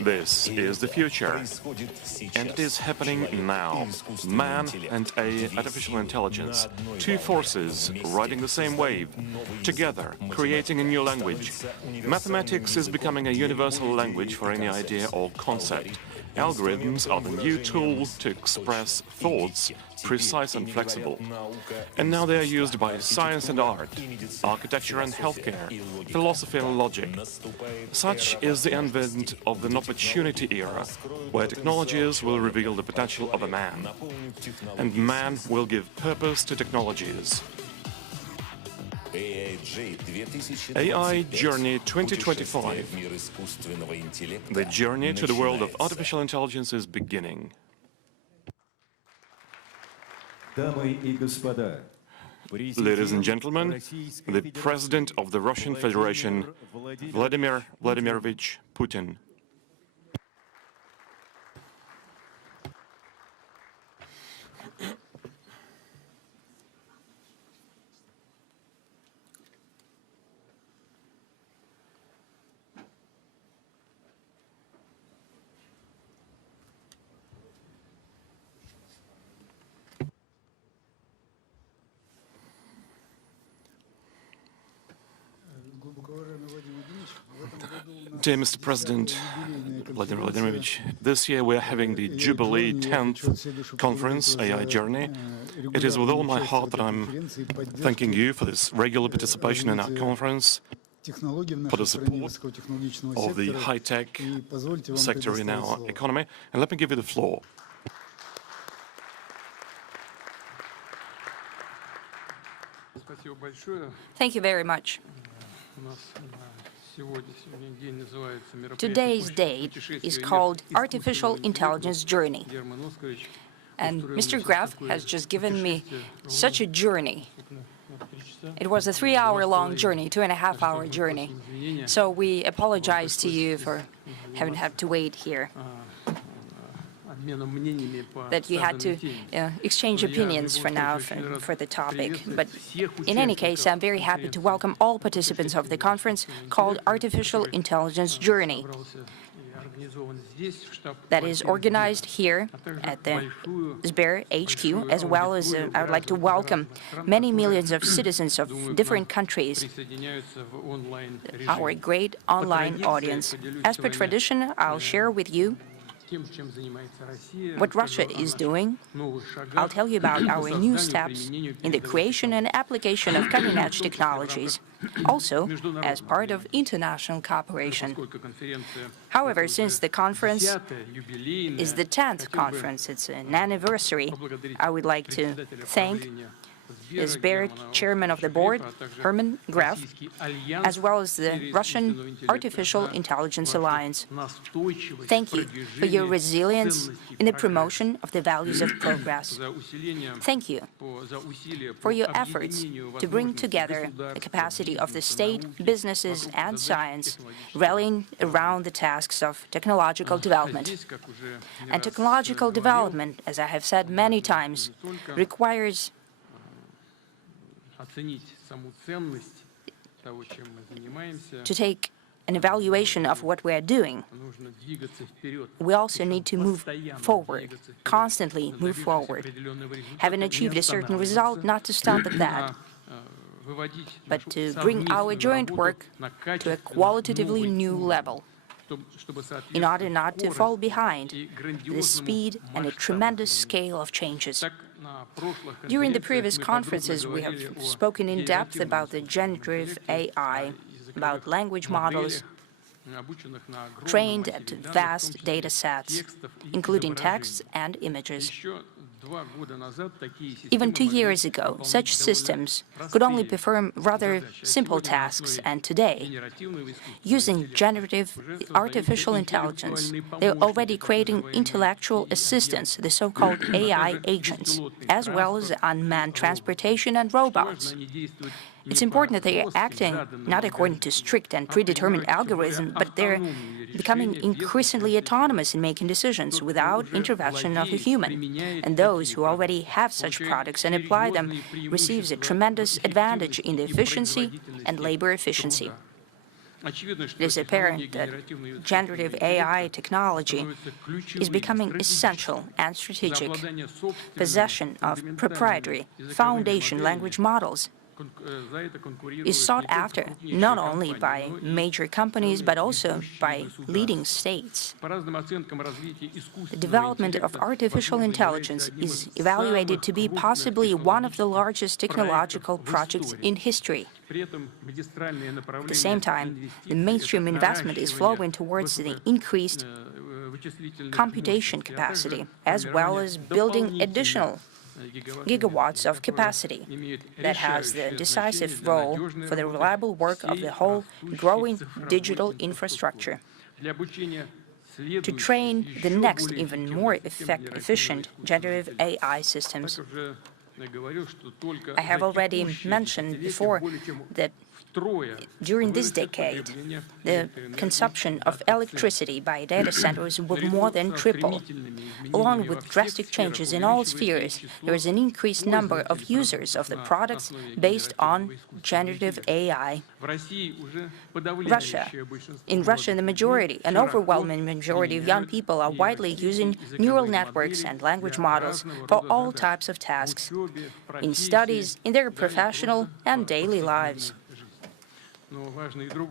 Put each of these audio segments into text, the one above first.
This is the future, and it is happening now. Man and artificial intelligence, two forces riding the same wave, together creating a new language. Mathematics is becoming a universal language for any idea or concept. Algorithms are the new tool to express thoughts, precise and flexible. And now they are used by science and art, architecture and healthcare, philosophy and logic. Such is the advent of an opportunity era, where technologies will reveal the potential of a man, and man will give purpose to technologies. AI Journey 2025. The journey to the world of artificial intelligence is beginning. Ladies and gentlemen, the President of the Russian Federation, Vladimir Vladimirovich Putin. Dear Mr. President Vladimir Vladimirovich, this year we are having the Jubilee 10th Conference, AI Journey. It is with all my heart that I'm thanking you for this regular participation in our conference, for the support of the high-tech sector in our economy. And let me give you the floor. Thank you very much. Today's date is called Artificial Intelligence Journey. And Mr. Graf has just given me such a journey. It was a 3-hour-long journey, 2.5-hour journey. So we apologize to you for having had to wait here, that you had to exchange opinions for now for the topic. But in any case, I'm very happy to welcome all participants of the conference called Artificial Intelligence Journey, that is organized here at the Sber HQ, as well as I would like to welcome many millions of citizens of different countries, our great online audience. As per tradition, I'll share with you what Russia is doing. I'll tell you about our new steps in the creation and application of cutting-edge technologies, also as part of international cooperation. However, since the conference is the 10th conference, it's an anniversary, I would like to thank the Sber chairman of the board, Herman Graf, as well as the Russian Artificial Intelligence Alliance. Thank you for your resilience in the promotion of the values of progress. Thank you for your efforts to bring together the capacity of the state, businesses, and science, rallying around the tasks of technological development. And technological development, as I have said many times, requires to take an evaluation of what we are doing. We also need to move forward, constantly move forward. Having achieved a certain result, not to stop at that, but to bring our joint work to a qualitatively new level, in order not to fall behind the speed and a tremendous scale of changes. During the previous conferences, we have spoken in depth about the generative AI, about language models trained at vast data sets, including texts and images. Even 2 years ago, such systems could only perform rather simple tasks, and today, using generative artificial intelligence, they're already creating intellectual assistants, the so-called AI agents, as well as unmanned transportation and robots. It's important that they are acting not according to strict and predetermined algorithms, but they're becoming increasingly autonomous in making decisions without intervention of a human. And those who already have such products and apply them receives a tremendous advantage in the efficiency and labor efficiency. It is apparent that generative AI technology is becoming essential and strategic. Possession of proprietary foundation language models is sought after not only by major companies but also by leading states. The development of artificial intelligence is evaluated to be possibly one of the largest technological projects in history. At the same time, the mainstream investment is flowing towards the increased computation capacity, as well as building additional gigawatts of capacity that has the decisive role for the reliable work of the whole growing digital infrastructure. To train the next, even more efficient generative AI systems. I have already mentioned before that during this decade, the consumption of electricity by data centers will more than triple. Along with drastic changes in all spheres, there is an increased number of users of the products based on generative AI. In Russia, an overwhelming majority of young people are widely using neural networks and language models for all types of tasks, in studies, in their professional and daily lives.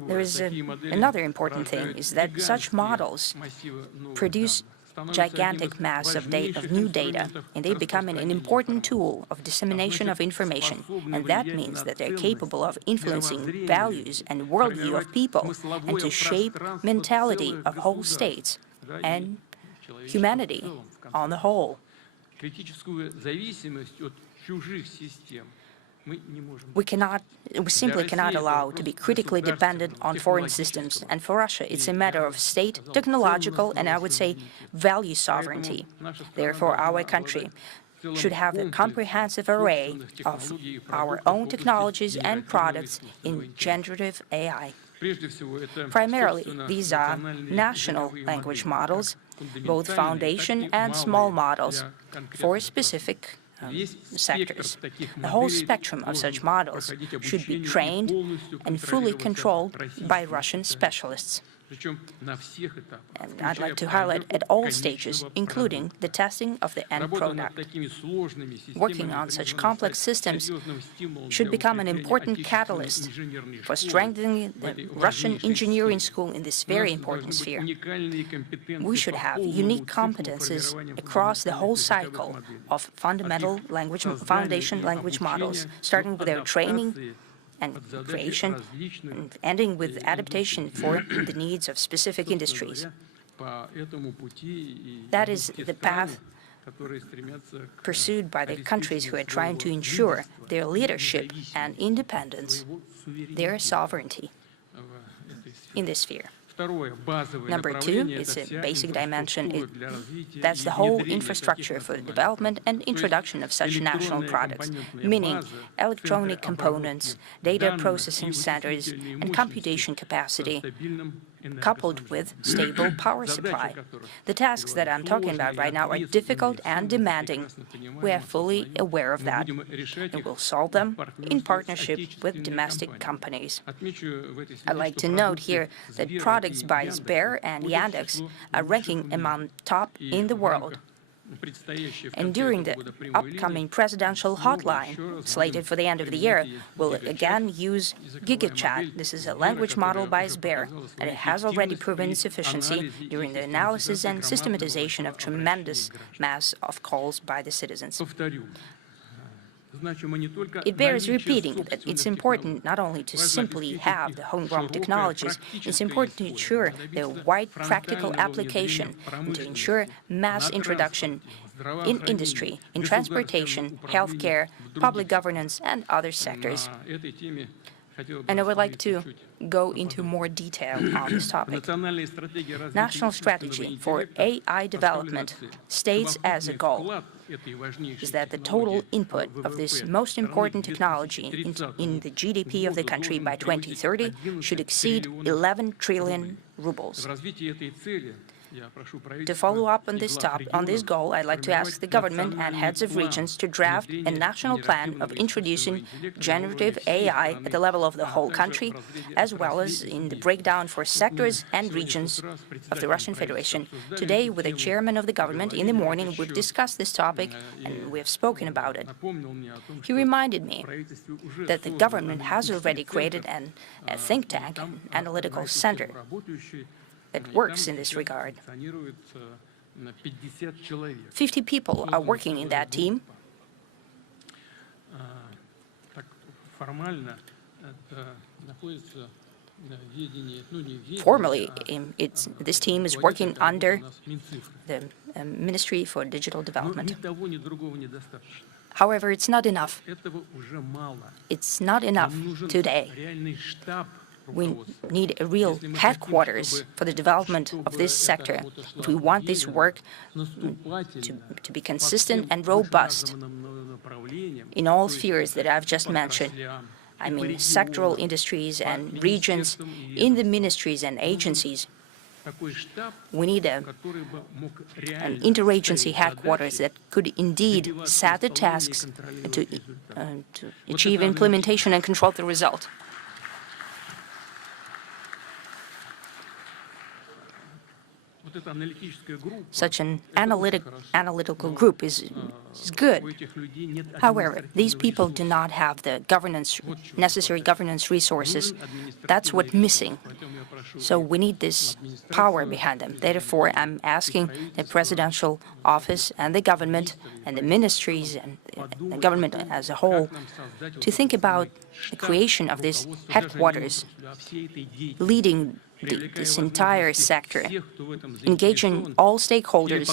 There is another important thing, is that such models produce gigantic mass of new data, and they become an important tool of dissemination of information. And that means that they're capable of influencing values and worldview of people, and to shape mentality of whole states and humanity on the whole. We simply cannot allow to be critically dependent on foreign systems, and for Russia it's a matter of state, technological, and I would say value sovereignty. Therefore, our country should have a comprehensive array of our own technologies and products in generative AI. Primarily, these are national language models, both foundation and small models, for specific sectors. The whole spectrum of such models should be trained and fully controlled by Russian specialists. And I'd like to highlight at all stages, including the testing of the end product. Working on such complex systems should become an important catalyst for strengthening the Russian engineering school in this very important sphere. We should have unique competences across the whole cycle of foundation language models, starting with their training and creation, and ending with adaptation for the needs of specific industries. That is the path pursued by the countries who are trying to ensure their leadership and independence, their sovereignty in this sphere. Number two, it's a basic dimension. That's the whole infrastructure for the development and introduction of such national products, meaning electronic components, data processing centers, and computation capacity, coupled with stable power supply. The tasks that I'm talking about right now are difficult and demanding. We are fully aware of that, and will solve them in partnership with domestic companies. I'd like to note here that products by Sber and Yandex are ranking among top in the world. And during the upcoming presidential hotline, slated for the end of the year, we'll again use GigaChat. This is a language model by Sber, and it has already proven its efficiency during the analysis and systematization of tremendous mass of calls by the citizens. It bears repeating that it's important not only to simply have the homegrown technologies, it's important to ensure their wide practical application and to ensure mass introduction in industry, in transportation, healthcare, public governance, and other sectors. And I would like to go into more detail on this topic. National strategy for AI development states as a goal is that the total input of this most important technology in the GDP of the country by 2030 should exceed 11 trillion rubles. To follow up on this goal, I'd like to ask the government and heads of regions to draft a national plan of introducing generative AI at the level of the whole country, as well as in the breakdown for sectors and regions of the Russian Federation. Today, with the chairman of the government, in the morning, we've discussed this topic and we have spoken about it. He reminded me that the government has already created a think tank, an analytical center, that works in this regard. 50 people are working in that team. Formally, this team is working under the Ministry for Digital Development. However, it's not enough. It's not enough today. We need a real headquarters for the development of this sector if we want this work to be consistent and robust in all spheres that I've just mentioned. I mean, sectoral industries and regions, in the ministries and agencies. We need an interagency headquarters that could indeed set the tasks to achieve implementation and control the result. Such an analytical group is good. However, these people do not have the necessary governance resources. That's what's missing. So we need this power behind them. Therefore, I'm asking the presidential office and the government and the ministries and the government as a whole to think about the creation of this headquarters, leading this entire sector, engaging all stakeholders,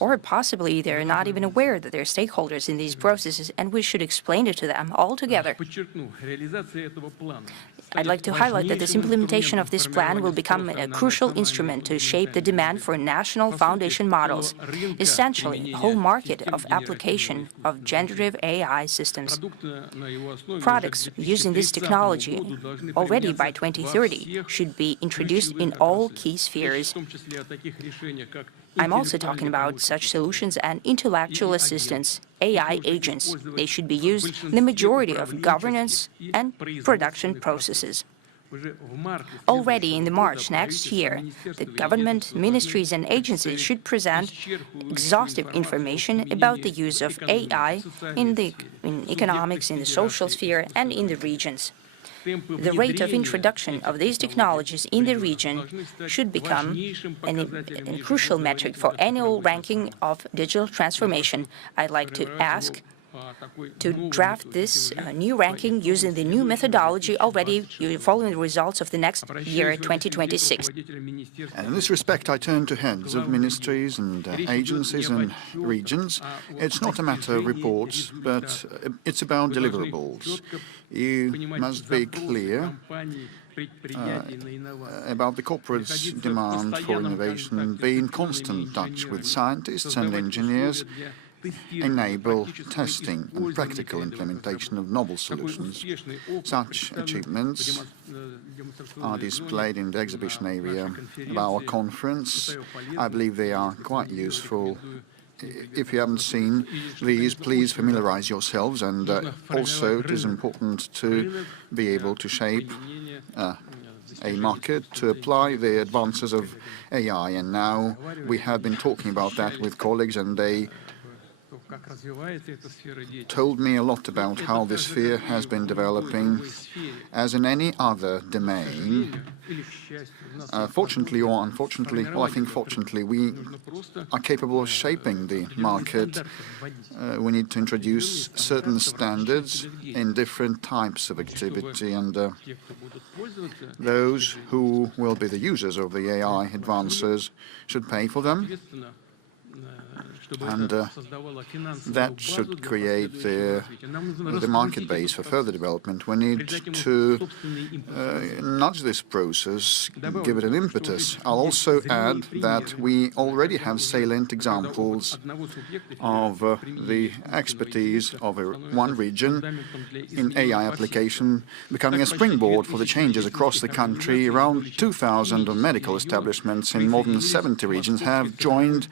or possibly they're not even aware that they're stakeholders in these processes, and we should explain it to them all together. I'd like to highlight that this implementation of this plan will become a crucial instrument to shape the demand for national foundation models, essentially a whole market of application of generative AI systems. Products using this technology already by 2030 should be introduced in all key spheres. I'm also talking about such solutions and intellectual assistance, AI agents. They should be used in the majority of governance and production processes. Already in March next year, the government, ministries and agencies should present exhaustive information about the use of AI in economics, in the social sphere and in the regions. The rate of introduction of these technologies in the region should become a crucial metric for annual ranking of digital transformation. I'd like to ask to draft this new ranking using the new methodology already following the results of the next year, 2026. And in this respect, I turn to heads of ministries and agencies and regions. It's not a matter of reports, but it's about deliverables. You must be clear about the corporate's demand for innovation, be in constant touch with scientists and engineers, enable testing and practical implementation of novel solutions. Such achievements are displayed in the exhibition area of our conference. I believe they are quite useful. If you haven't seen these, please familiarize yourselves, and also it is important to be able to shape a market to apply the advances of AI. And now we have been talking about that with colleagues, and they told me a lot about how this sphere has been developing. As in any other domain, fortunately or unfortunately, well, I think fortunately, we are capable of shaping the market. We need to introduce certain standards in different types of activity, and those who will be the users of the AI advances should pay for them. And that should create the market base for further development. We need to nudge this process, give it an impetus. I'll also add that we already have salient examples of the expertise of one region in AI application becoming a springboard for the changes across the country. Around 2,000 medical establishments in more than 70 regions have joined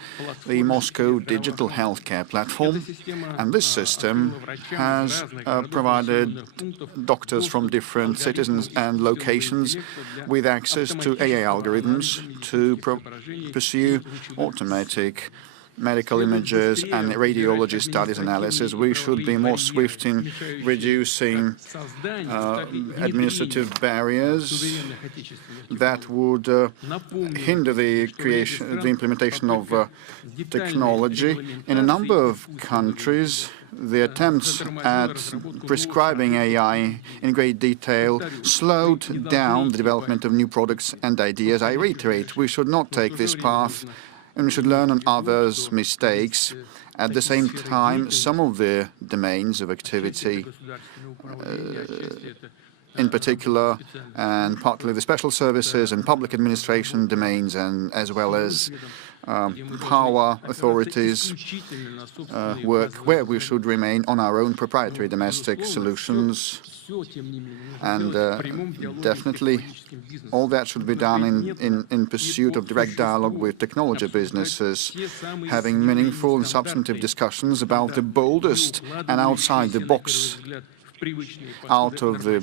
the Moscow digital healthcare platform, and this system has provided doctors from different citizens and locations with access to AI algorithms to pursue automatic medical images and radiology studies analysis. We should be more swift in reducing administrative barriers that would hinder the implementation of technology. In a number of countries, the attempts at prescribing AI in great detail slowed down the development of new products and ideas. I reiterate, we should not take this path, and we should learn on others' mistakes. At the same time, some of the domains of activity, in particular, and partly the special services and public administration domains, and as well as power authorities, work where we should remain on our own proprietary domestic solutions. And definitely all that should be done in pursuit of direct dialogue with technology businesses, having meaningful and substantive discussions about the boldest and outside-the-box, out of the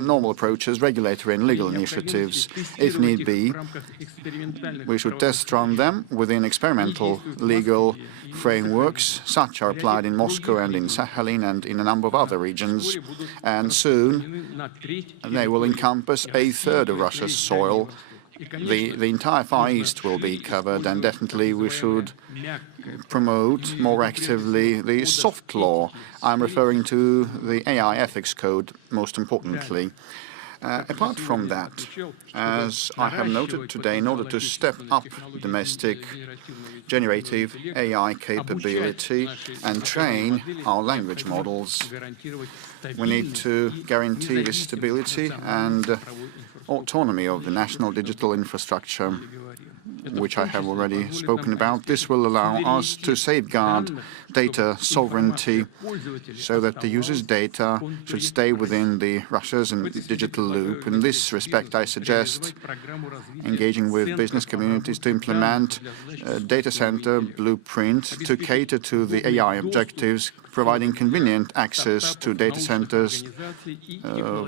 normal approaches, regulatory and legal initiatives. If need be, we should test run them within experimental legal frameworks. Such are applied in Moscow and in Sakhalin and in a number of other regions. And soon they will encompass a third of Russia's soil. The entire Far East will be covered, and definitely we should promote more actively the soft law. I'm referring to the AI ethics code, most importantly. Apart from that, as I have noted today, in order to step up domestic generative AI capability and train our language models, we need to guarantee the stability and autonomy of the national digital infrastructure, which I have already spoken about. This will allow us to safeguard data sovereignty so that the user's data should stay within the Russia's and digital loop. In this respect, I suggest engaging with business communities to implement a data center blueprint to cater to the AI objectives, providing convenient access to data centers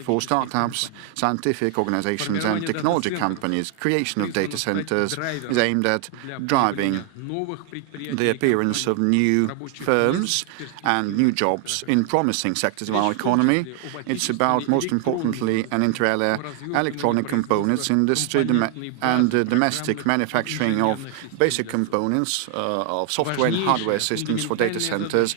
for startups, scientific organizations and technology companies. Creation of data centers is aimed at driving the appearance of new firms and new jobs in promising sectors of our economy. It's about, most importantly, an inter alia electronic components industry and domestic manufacturing of basic components of software and hardware systems for data centers.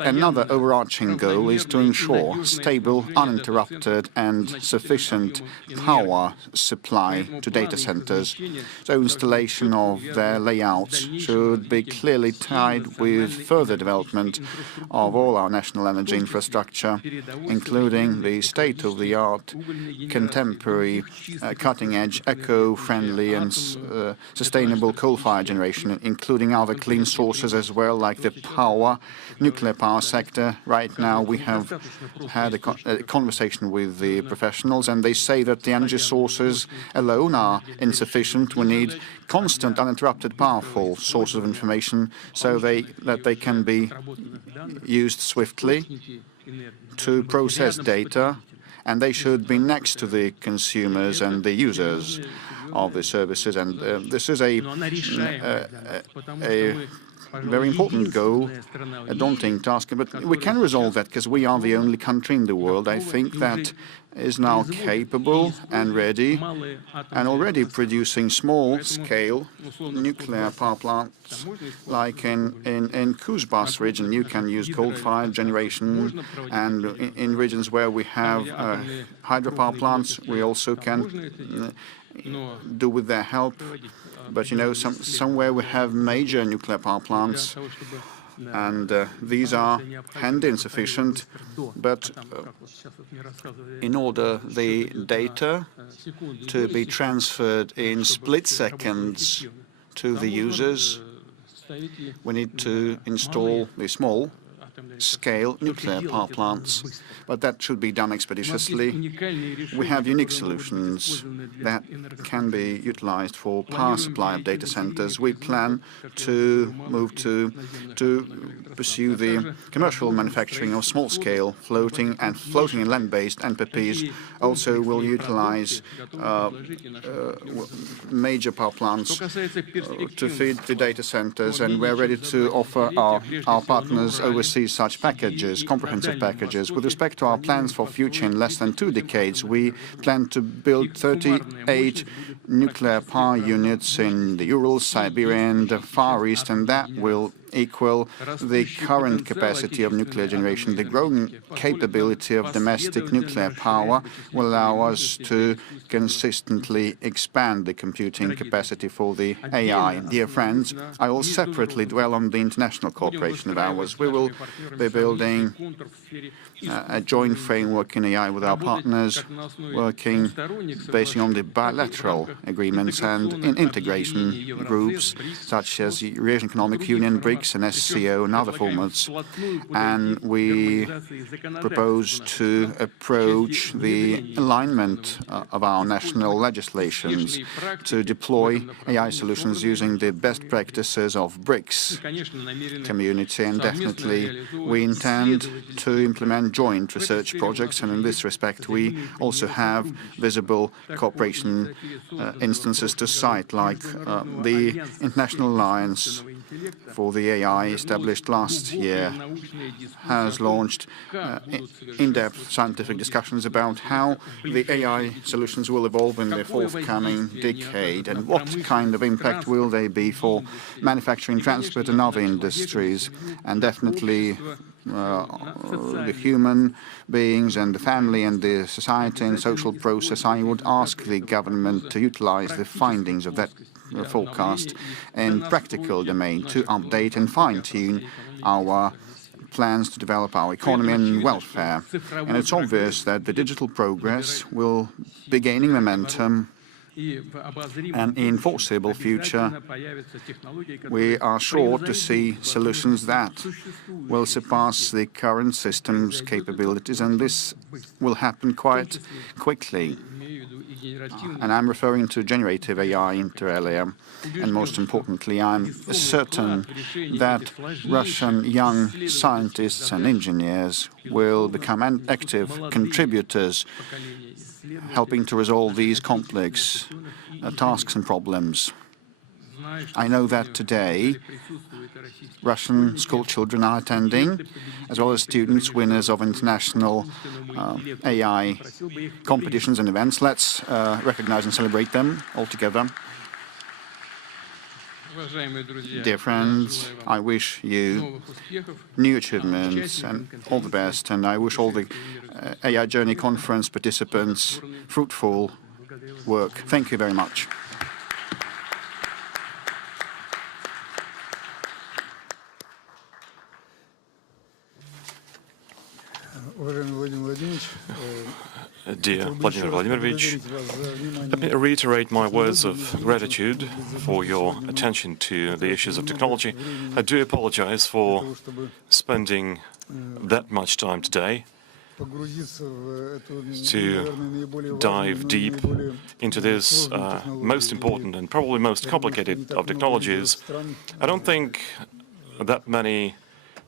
Another overarching goal is to ensure stable, uninterrupted and sufficient power supply to data centers. So installation of their layouts should be clearly tied with further development of all our national energy infrastructure, including the state-of-the-art, contemporary, cutting-edge, eco-friendly and sustainable coal-fired generation, including other clean sources as well, like the nuclear power sector. Right now we have had a conversation with the professionals, and they say that the energy sources alone are insufficient. We need constant, uninterrupted, powerful sources of information so that they can be used swiftly to process data, and they should be next to the consumers and the users of the services. And this is a very important goal, a daunting task, but we can resolve that because we are the only country in the world, I think, that is now capable and ready and already producing small-scale nuclear power plants. Like in Kuzbas region, you can use coal-fired generation, and in regions where we have hydropower plants, we also can do with their help But, you know, somewhere we have major nuclear power plants, and these are handy and sufficient, but in order the data to be transferred in split seconds to the users, we need to install the small-scale nuclear power plants, but that should be done expeditiously. We have unique solutions that can be utilized for power supply of data centers. We plan to move to pursue the commercial manufacturing of small-scale floating and land-based NPPs. Also, will utilize major power plants to feed the data centers, and we're ready to offer our partners overseas such packages, comprehensive packages. With respect to our plans for future, in less than 2 decades, we plan to build 38 nuclear power units in the Urals, Siberia, and the Far East, and that will equal the current capacity of nuclear generation. The growing capability of domestic nuclear power will allow us to consistently expand the computing capacity for the AI. Dear friends, I will separately dwell on the international cooperation of ours. We will be building a joint framework in AI with our partners, working based on the bilateral agreements and in integration groups such as the Eurasian Economic Union, BRICS, and SCO, and other formats. And we propose to approach the alignment of our national legislations to deploy AI solutions using the best practices of BRICS community. And definitely we intend to implement joint research projects, and in this respect we also have visible cooperation instances to cite, like the International Alliance for the AI, established last year, has launched in-depth scientific discussions about how the AI solutions will evolve in the forthcoming decade and what kind of impact will they be for manufacturing, transport, and other industries. And definitely the human beings and the family and the society and social process. I would ask the government to utilize the findings of that forecast in practical domain to update and fine-tune our plans to develop our economy and welfare. And it's obvious that the digital progress will be gaining momentum, and in foreseeable future we are sure to see solutions that will surpass the current system's capabilities, and this will happen quite quickly. And I'm referring to generative AI inter alia. And most importantly, I'm certain that Russian young scientists and engineers will become active contributors, helping to resolve these complex tasks and problems. I know that today Russian school children are attending, as well as students, winners of international AI competitions and events. Let's recognize and celebrate them all together. Dear friends, I wish you new achievements and all the best, and I wish all the AI Journey Conference participants fruitful work. Thank you very much. Dear Vladimir Vladimirovich, let me reiterate my words of gratitude for your attention to the issues of technology. I do apologize for spending that much time today to dive deep into this most important and probably most complicated of technologies. I don't think that many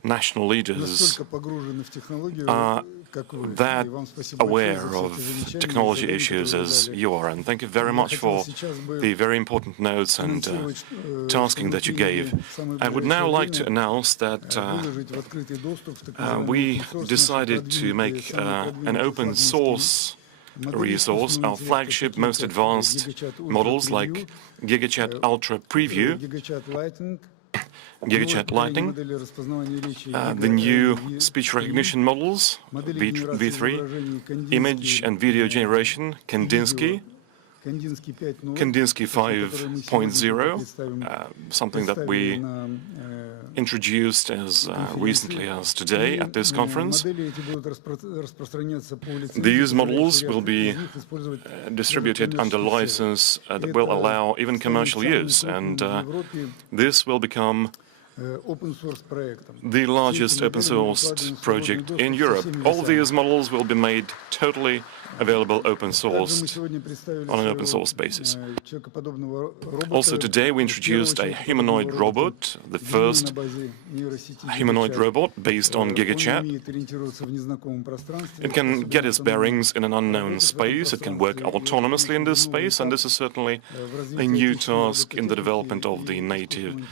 national leaders are that aware of technology issues as you are, and thank you very much for the very important notes and tasking that you gave. I would now like to announce that we decided to make an open source resource, our flagship, most advanced models like GigaChat Ultra Preview, GigaChat Lightning, the new speech recognition models, V3, image and video generation, Kandinsky, Kandinsky 5.0, something that we introduced as recently as today at this conference. These models will be distributed under license that will allow even commercial use, and this will become the largest open-sourced project in Europe. All these models will be made totally available open-sourced on an open-source basis. Also today we introduced a humanoid robot, the first humanoid robot based on GigaChat. It can get its bearings in an unknown space, it can work autonomously in this space, and this is certainly a new task in the development of the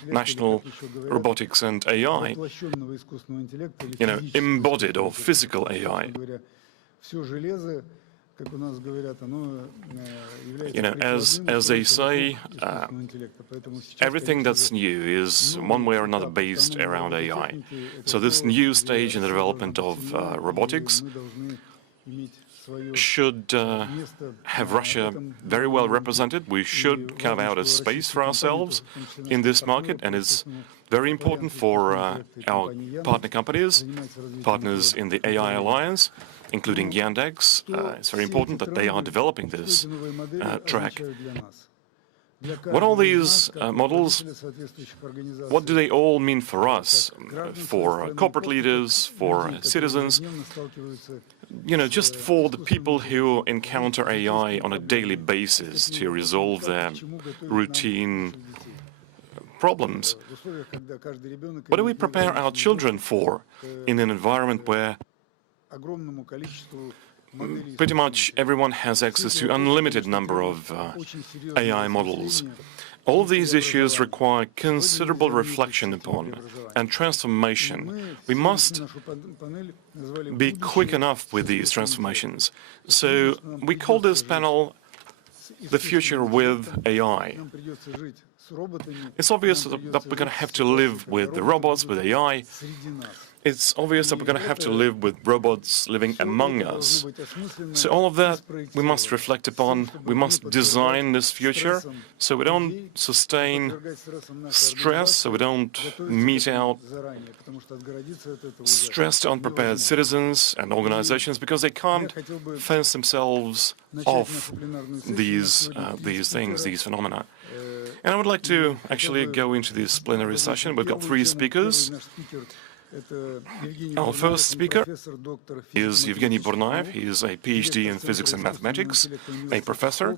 national robotics and AI. You know, embodied or physical AI. You know, as they say, everything that's new is one way or another based around AI. So this new stage in the development of robotics should have Russia very well represented. We should carve out a space for ourselves in this market, and it's very important for our partner companies, partners in the AI alliance, including Yandex. It's very important that they are developing this track. What are these models? What do they all mean for us, for corporate leaders, for citizens? You know, just for the people who encounter AI on a daily basis to resolve their routine problems. What do we prepare our children for in an environment where pretty much everyone has access to an unlimited number of AI models? All of these issues require considerable reflection upon and transformation. We must be quick enough with these transformations. So we call this panel "The Future with AI." It's obvious that we're going to have to live with the robots, with AI. It's obvious that we're going to have to live with robots living among us. So all of that we must reflect upon. We must design this future so we don't sustain stress, so we don't mete out stressed, unprepared citizens and organizations because they can't fence themselves off these things, these phenomena. And I would like to actually go into this plenary session. We've got three speakers. Our first speaker is Evgeny Burnaev. He is a PhD in physics and mathematics, a professor.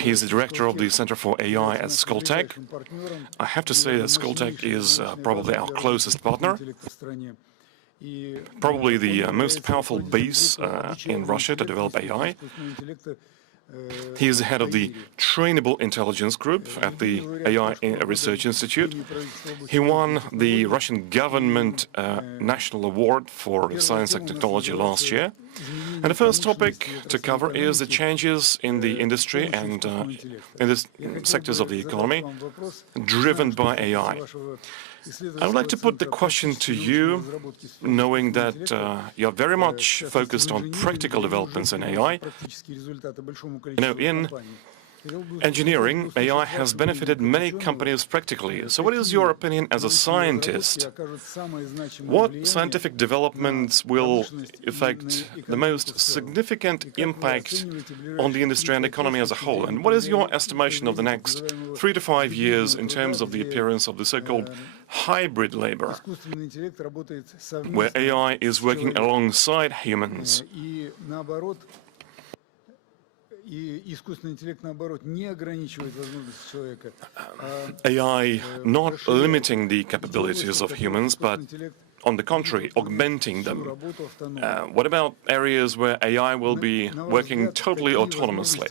He is the director of the Center for AI at Skoltech. I have to say that Skoltech is probably our closest partner, probably the most powerful base in Russia to develop AI. He is the head of the Trainable Intelligence Group at the AI Research Institute. He won the Russian government National Award for Science and Technology last year. And the first topic to cover is the changes in the industry and in the sectors of the economy driven by AI. I would like to put the question to you, knowing that you're very much focused on practical developments in AI. You know, in engineering, AI has benefited many companies practically. So what is your opinion as a scientist? What scientific developments will affect the most significant impact on the industry and economy as a whole? And what is your estimation of the next 3 to 5 years in terms of the appearance of the so-called hybrid labor, where AI is working alongside humans? AI not limiting the capabilities of humans, but on the contrary, augmenting them. What about areas where AI will be working totally autonomously?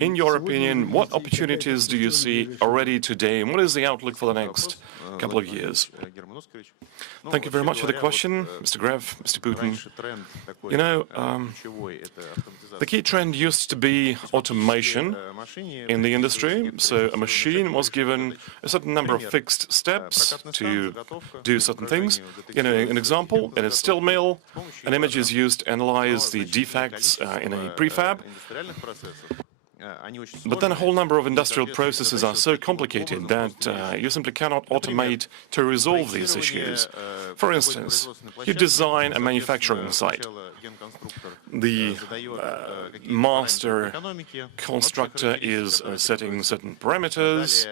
In your opinion, what opportunities do you see already today, and what is the outlook for the next couple of years? Thank you very much for the question, Mr. Grev, Mr. Putin. You know, the key trend used to be automation in the industry. So a machine was given a certain number of fixed steps to do certain things. You know, an example, in a steel mill, an image is used to analyze the defects in a prefab. But then a whole number of industrial processes are so complicated that you simply cannot automate to resolve these issues. For instance, you design a manufacturing site. The master constructor is setting certain parameters,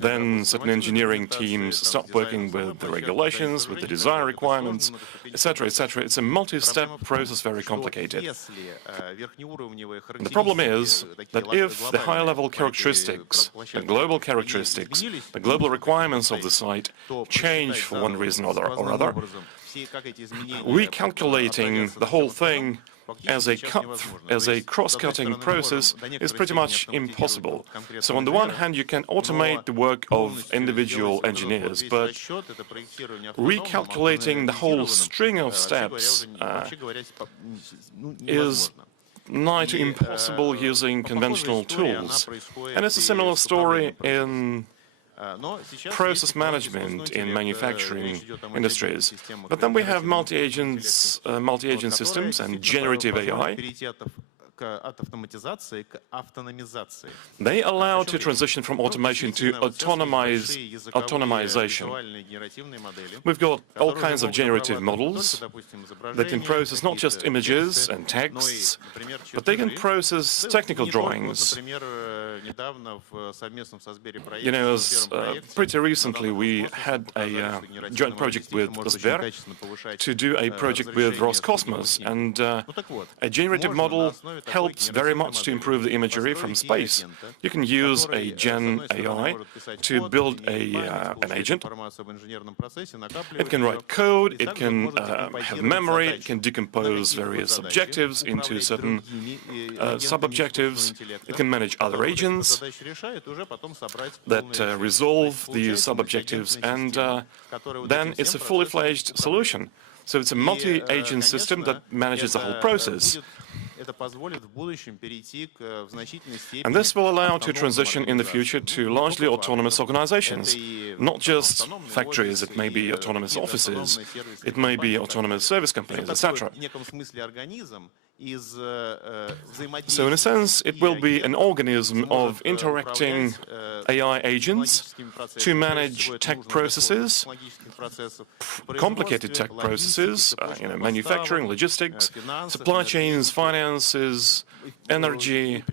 then certain engineering teams start working with the regulations, with the design requirements, etc., etc. It's a multi-step process, very complicated. The problem is that if the high-level characteristics, the global characteristics, the global requirements of the site change for one reason or other, recalculating the whole thing as a cross-cutting process is pretty much impossible. So on the one hand, you can automate the work of individual engineers, but recalculating the whole string of steps is nigh to impossible using conventional tools. And it's a similar story in process management in manufacturing industries. But then we have multi-agent systems and generative AI. They allow to transition from automation to autonomization. We've got all kinds of generative models that can process not just images and texts, but they can process technical drawings. You know, pretty recently we had a joint project with Sber to do a project with Roscosmos, and a generative model helps very much to improve the imagery from space. You can use a Gen AI to build an agent. It can write code, it can have memory, it can decompose various objectives into certain sub-objectives, it can manage other agents that resolve these sub-objectives, and then it's a fully-fledged solution. So it's a multi-agent system that manages the whole process. And this will allow to transition in the future to largely autonomous organizations, not just factories, it may be autonomous offices, it may be autonomous service companies, etc. So in a sense, it will be an organism of interacting AI agents to manage tech processes, complicated tech processes, manufacturing, logistics, supply chains, finances, energy.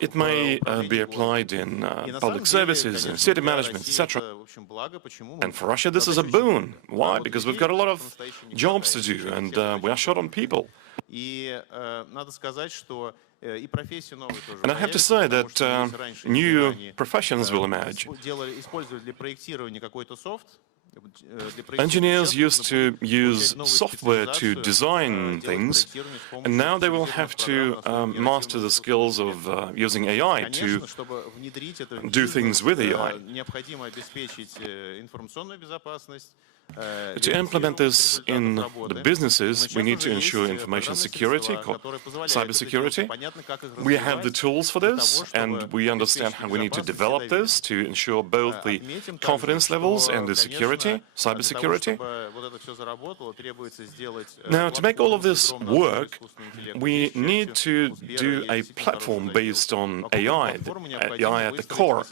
It may be applied in public services, in city management, etc. And for Russia, this is a boon. Why? Because we've got a lot of jobs to do, and we are short on people. And I have to say that new professions will emerge. Engineers used to use software to design things, and now they will have to master the skills of using AI to do things with AI. To implement this in the businesses, we need to ensure information security, cybersecurity. We have the tools for this, and we understand how we need to develop this to ensure both the confidence levels and the security, cybersecurity. Now, to make all of this work, we need to do a platform based on AI, AI at the core.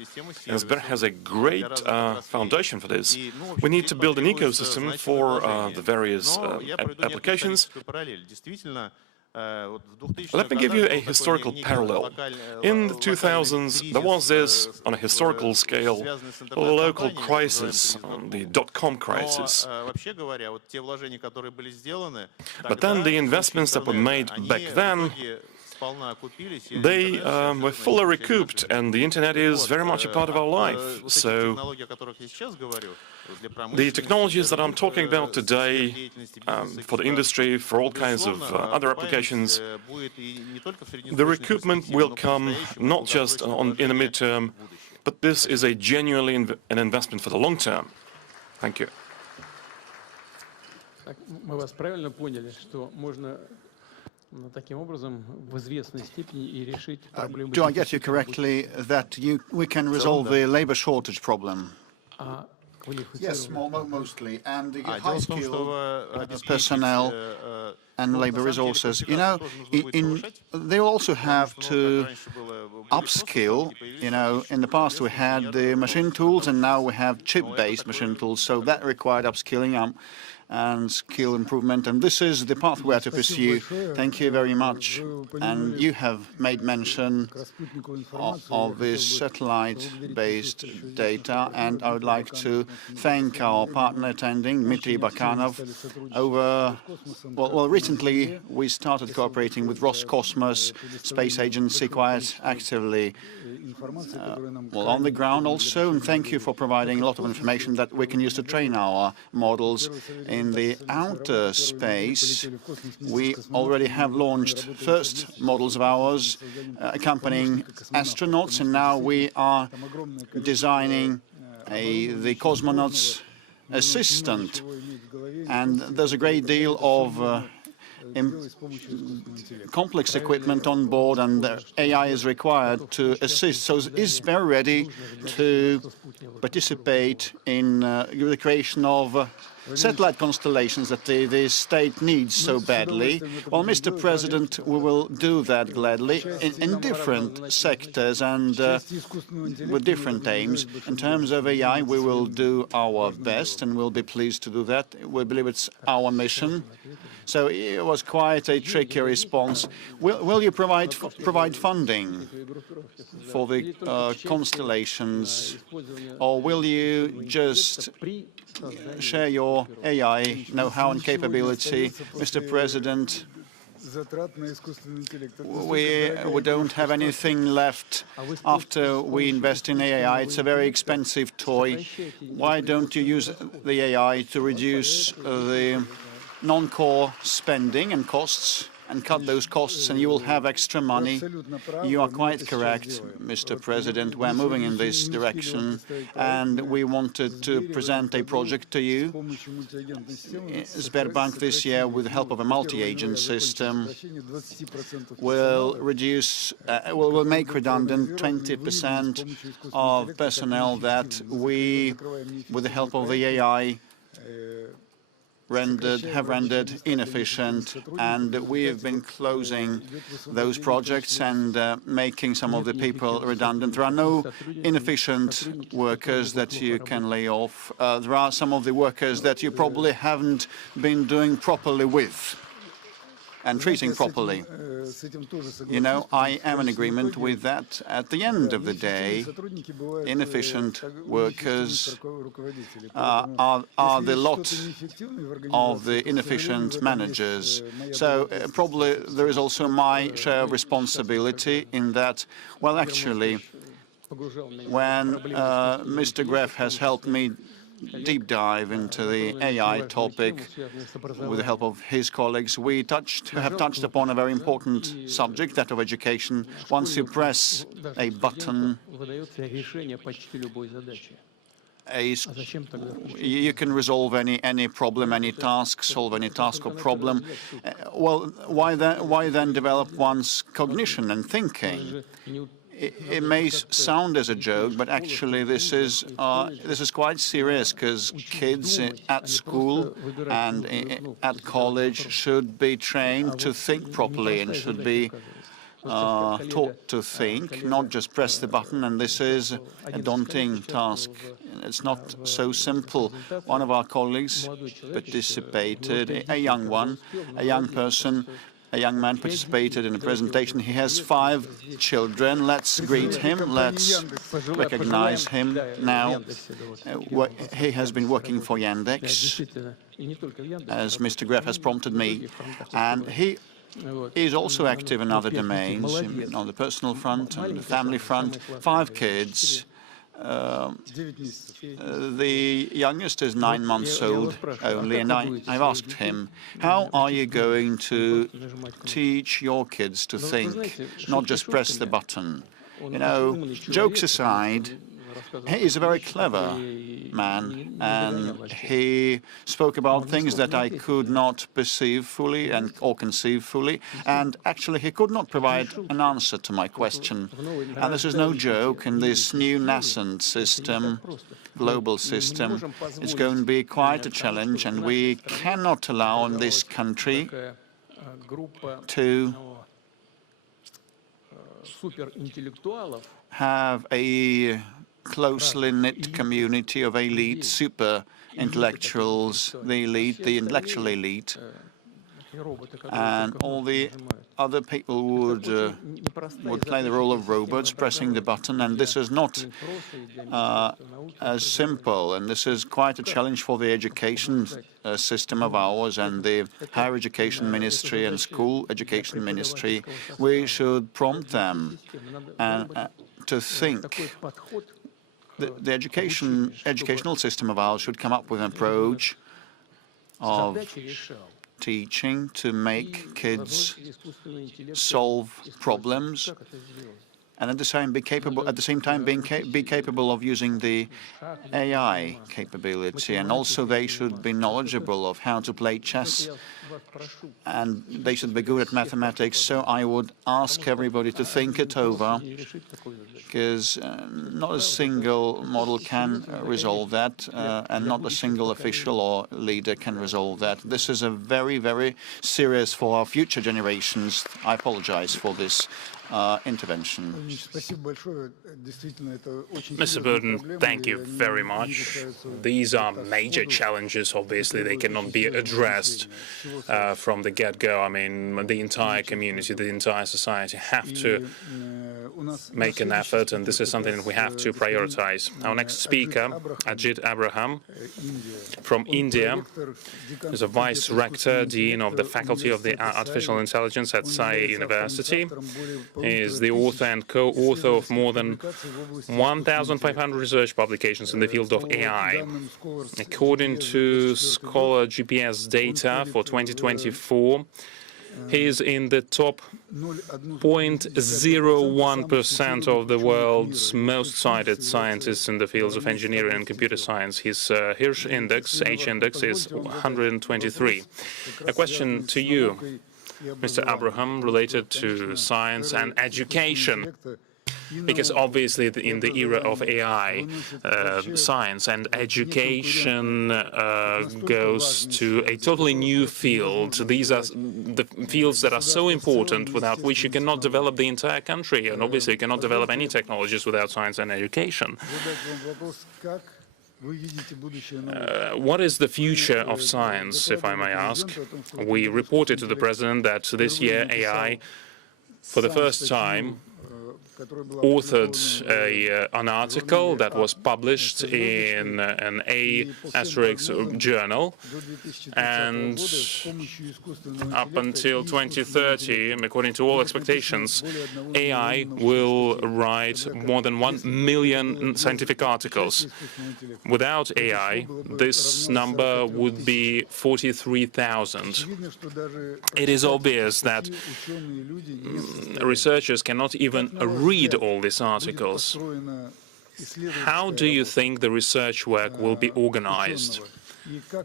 And Sber has a great foundation for this. We need to build an ecosystem for the various applications. Let me give you a historical parallel. In the 2000s, there was this, on a historical scale, a local crisis, the dot-com crisis. But then the investments that were made back then, they were fully recouped, and the internet is very much a part of our life. So the technologies that I'm talking about today for the industry, for all kinds of other applications, the recoupment will come not just in the midterm, but this is a genuinely an investment for the long term. Thank you. Do I get you correctly that we can resolve the labor shortage problem? Yes, mostly. And the high-skilled personnel and labor resources. You know, they also have to upskill. You know, in the past we had the machine tools, and now we have chip-based machine tools. So that required upskilling and skill improvement, and this is the path we have to pursue. Thank you very much. And you have made mention of this satellite-based data, and I would like to thank our partner attending, Dmitry Bakanov. Recently we started cooperating with Roscosmos Space Agency quite actively. On the ground also, and thank you for providing a lot of information that we can use to train our models. In the outer space, we already have launched first models of ours accompanying astronauts, and now we are designing the cosmonauts assistant. And there's a great deal of complex equipment on board, and AI is required to assist. So is very ready to participate in the creation of satellite constellations that the state needs so badly. Well, Mr. President, we will do that gladly in different sectors and with different aims. In terms of AI, we will do our best, and we'll be pleased to do that. We believe it's our mission. So it was quite a tricky response. Will you provide funding for the constellations, or will you just share your AI know-how and capability? Mr. President, we don't have anything left after we invest in AI. It's a very expensive toy. Why don't you use the AI to reduce the non-core spending and costs, and cut those costs, and you will have extra money? You are quite correct, Mr. President. We're moving in this direction, and we wanted to present a project to you. Sberbank this year, with the help of a multi-agent system, will make redundant 20% of personnel that we, with the help of the AI, have rendered inefficient, and we have been closing those projects and making some of the people redundant. There are no inefficient workers that you can lay off. There are some of the workers that you probably haven't been doing properly with and treating properly. You know, I am in agreement with that. At the end of the day, inefficient workers are the lot of the inefficient managers. So probably there is also my share of responsibility in that. Well, actually, when Mr. Gref has helped me deep dive into the AI topic with the help of his colleagues, we have touched upon a very important subject, that of education. Once you press a button, you can resolve any problem, any task, solve any task or problem. Well, why then develop one's cognition and thinking? It may sound as a joke, but actually this is quite serious, because kids at school and at college should be trained to think properly and should be taught to think, not just press the button. And this is a daunting task. It's not so simple. One of our colleagues participated, a young man participated in a presentation. He has 5 children. Let's greet him. Let's recognize him now. He has been working for Yandex, as Mr. Gref has prompted me, and he is also active in other domains, on the personal front and the family front. 5 kids. The youngest is 9 months old only, and I've asked him, how are you going to teach your kids to think, not just press the button? You know, jokes aside, He is a very clever man, and he spoke about things that I could not perceive fully or conceive fully, and actually he could not provide an answer to my question. And this is no joke. In this new nascent system, global system, it's going to be quite a challenge, and we cannot allow in this country to have a closely knit community of elite, super intellectuals, the intellectual elite, and all the other people would play the role of robots pressing the button, and this is not as simple, and this is quite a challenge for the education system of ours and the higher education ministry and school education ministry. We should prompt them to think. The educational system of ours should come up with an approach of teaching to make kids solve problems, and at the same time be capable of using the AI capability. And also they should be knowledgeable of how to play chess, and they should be good at mathematics. So I would ask everybody to think it over, because not a single model can resolve that, and not a single official or leader can resolve that. This is a very, very serious for our future generations. I apologize for this intervention. Mr. Putin, thank you very much. These are major challenges. Obviously, they cannot be addressed from the get-go. I mean, the entire community, the entire society have to make an effort, and this is something that we have to prioritize. Our next speaker, Ajit Abraham from India, is a Vice Rector, Dean of the Faculty of the Artificial Intelligence at SAI University. He is the author and co-author of more than 1,500 research publications in the field of AI. According to Scholar GPS data for 2024, he is in the top 0.01% of the world's most cited scientists in the fields of engineering and computer science. His H index is 123. A question to you, Mr. Abraham, related to science and education, because obviously in the era of AI, science and education goes to a totally new field. These are the fields that are so important, without which you cannot develop the entire country, and obviously you cannot develop any technologies without science and education. What is the future of science, if I may ask? We reported to the President that this year AI, for the first time, authored an article that was published in an A* journal, and up until 2030, according to all expectations, AI will write more than 1 million scientific articles. Without AI, this number would be 43,000. It is obvious that researchers cannot even read all these articles. How do you think the research work will be organized?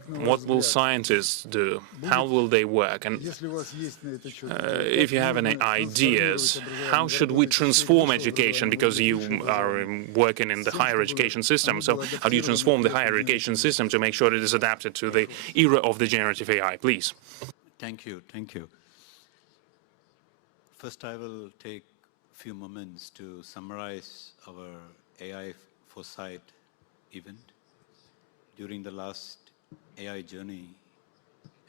What will scientists do? How will they work? And if you have any ideas, how should we transform education? Because you are working in the higher education system, so how do you transform the higher education system to make sure it is adapted to the era of the generative AI? Please. Thank you. Thank you. First, I will take a few moments to summarize our AI Foresight event. During the last AI journey,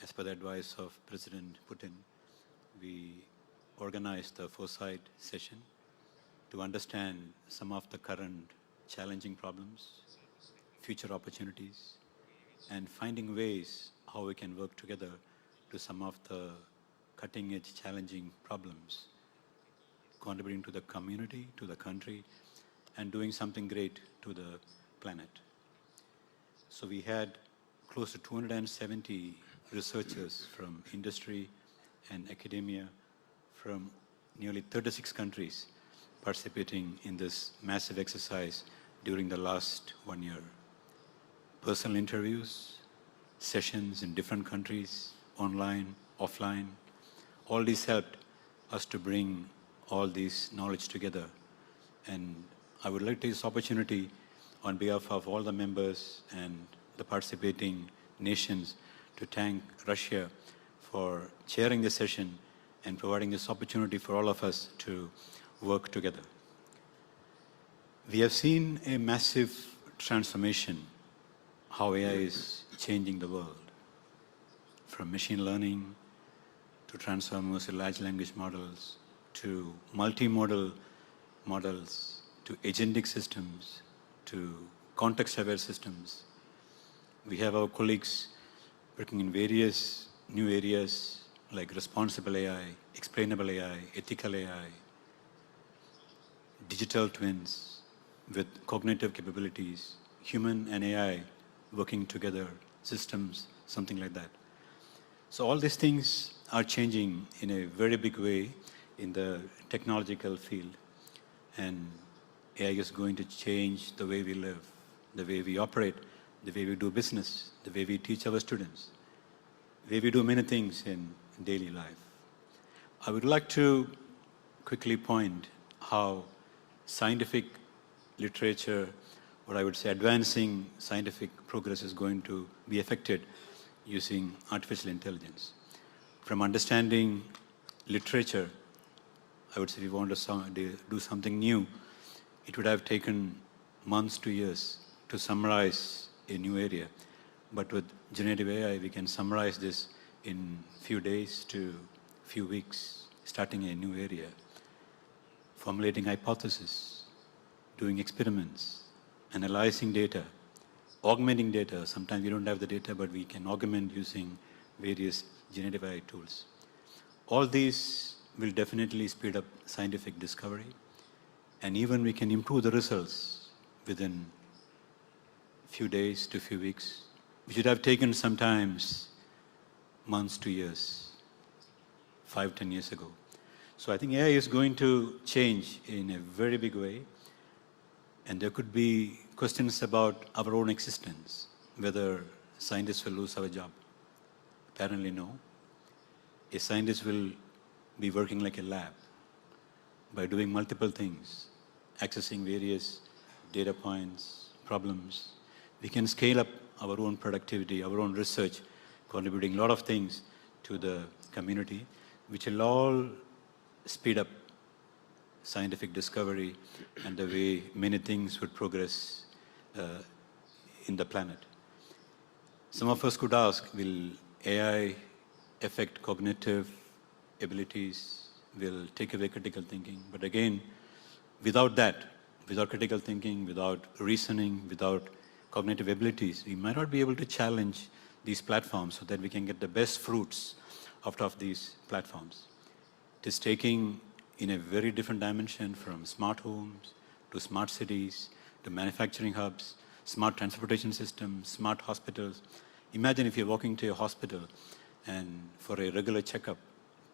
as per the advice of President Putin, we organized a Foresight session to understand some of the current challenging problems, future opportunities, and finding ways how we can work together to some of the cutting-edge challenging problems, contributing to the community, to the country, and doing something great to the planet. So we had close to 270 researchers from industry and academia from nearly 36 countries participating in this massive exercise during the last 1 year. Personal interviews, sessions in different countries, online, offline, all these helped us to bring all this knowledge together. And I would like to take this opportunity on behalf of all the members and the participating nations to thank Russia for chairing this session and providing this opportunity for all of us to work together. We have seen a massive transformation, how AI is changing the world, from machine learning to transformers to large language models, to multimodal models, to agentic systems, to context-aware systems. We have our colleagues working in various new areas like responsible AI, explainable AI, ethical AI, digital twins with cognitive capabilities, human and AI working together, systems, something like that. So all these things are changing in a very big way in the technological field. And AI is going to change the way we live, the way we operate, the way we do business, the way we teach our students, the way we do many things in daily life. I would like to quickly point how scientific literature, what I would say advancing scientific progress is going to be affected using artificial intelligence. From understanding literature, I would say if we want to do something new, it would have taken months to years to summarize a new area. But with generative AI, we can summarize this in few days to few weeks, starting a new area, formulating hypotheses, doing experiments, analyzing data, augmenting data. Sometimes we don't have the data, but we can augment using various generative AI tools. All these will definitely speed up scientific discovery, and even we can improve the results within few days to few weeks, which would have taken sometimes months to years, 5-10 years ago. So I think AI is going to change in a very big way, and there could be questions about our own existence, whether scientists will lose our job. Apparently no. A scientist will be working like a lab by doing multiple things, accessing various data points, problems. We can scale up our own productivity, our own research, contributing a lot of things to the community, which will all speed up scientific discovery and the way many things would progress in the planet. Some of us could ask, will AI affect cognitive abilities, will take away critical thinking? But again, without that, without critical thinking, without reasoning, without cognitive abilities, we might not be able to challenge these platforms so that we can get the best fruits out of these platforms. It is taking in a very different dimension from smart homes to smart cities to manufacturing hubs, smart transportation systems, smart hospitals. Imagine if you're walking to a hospital and for a regular checkup,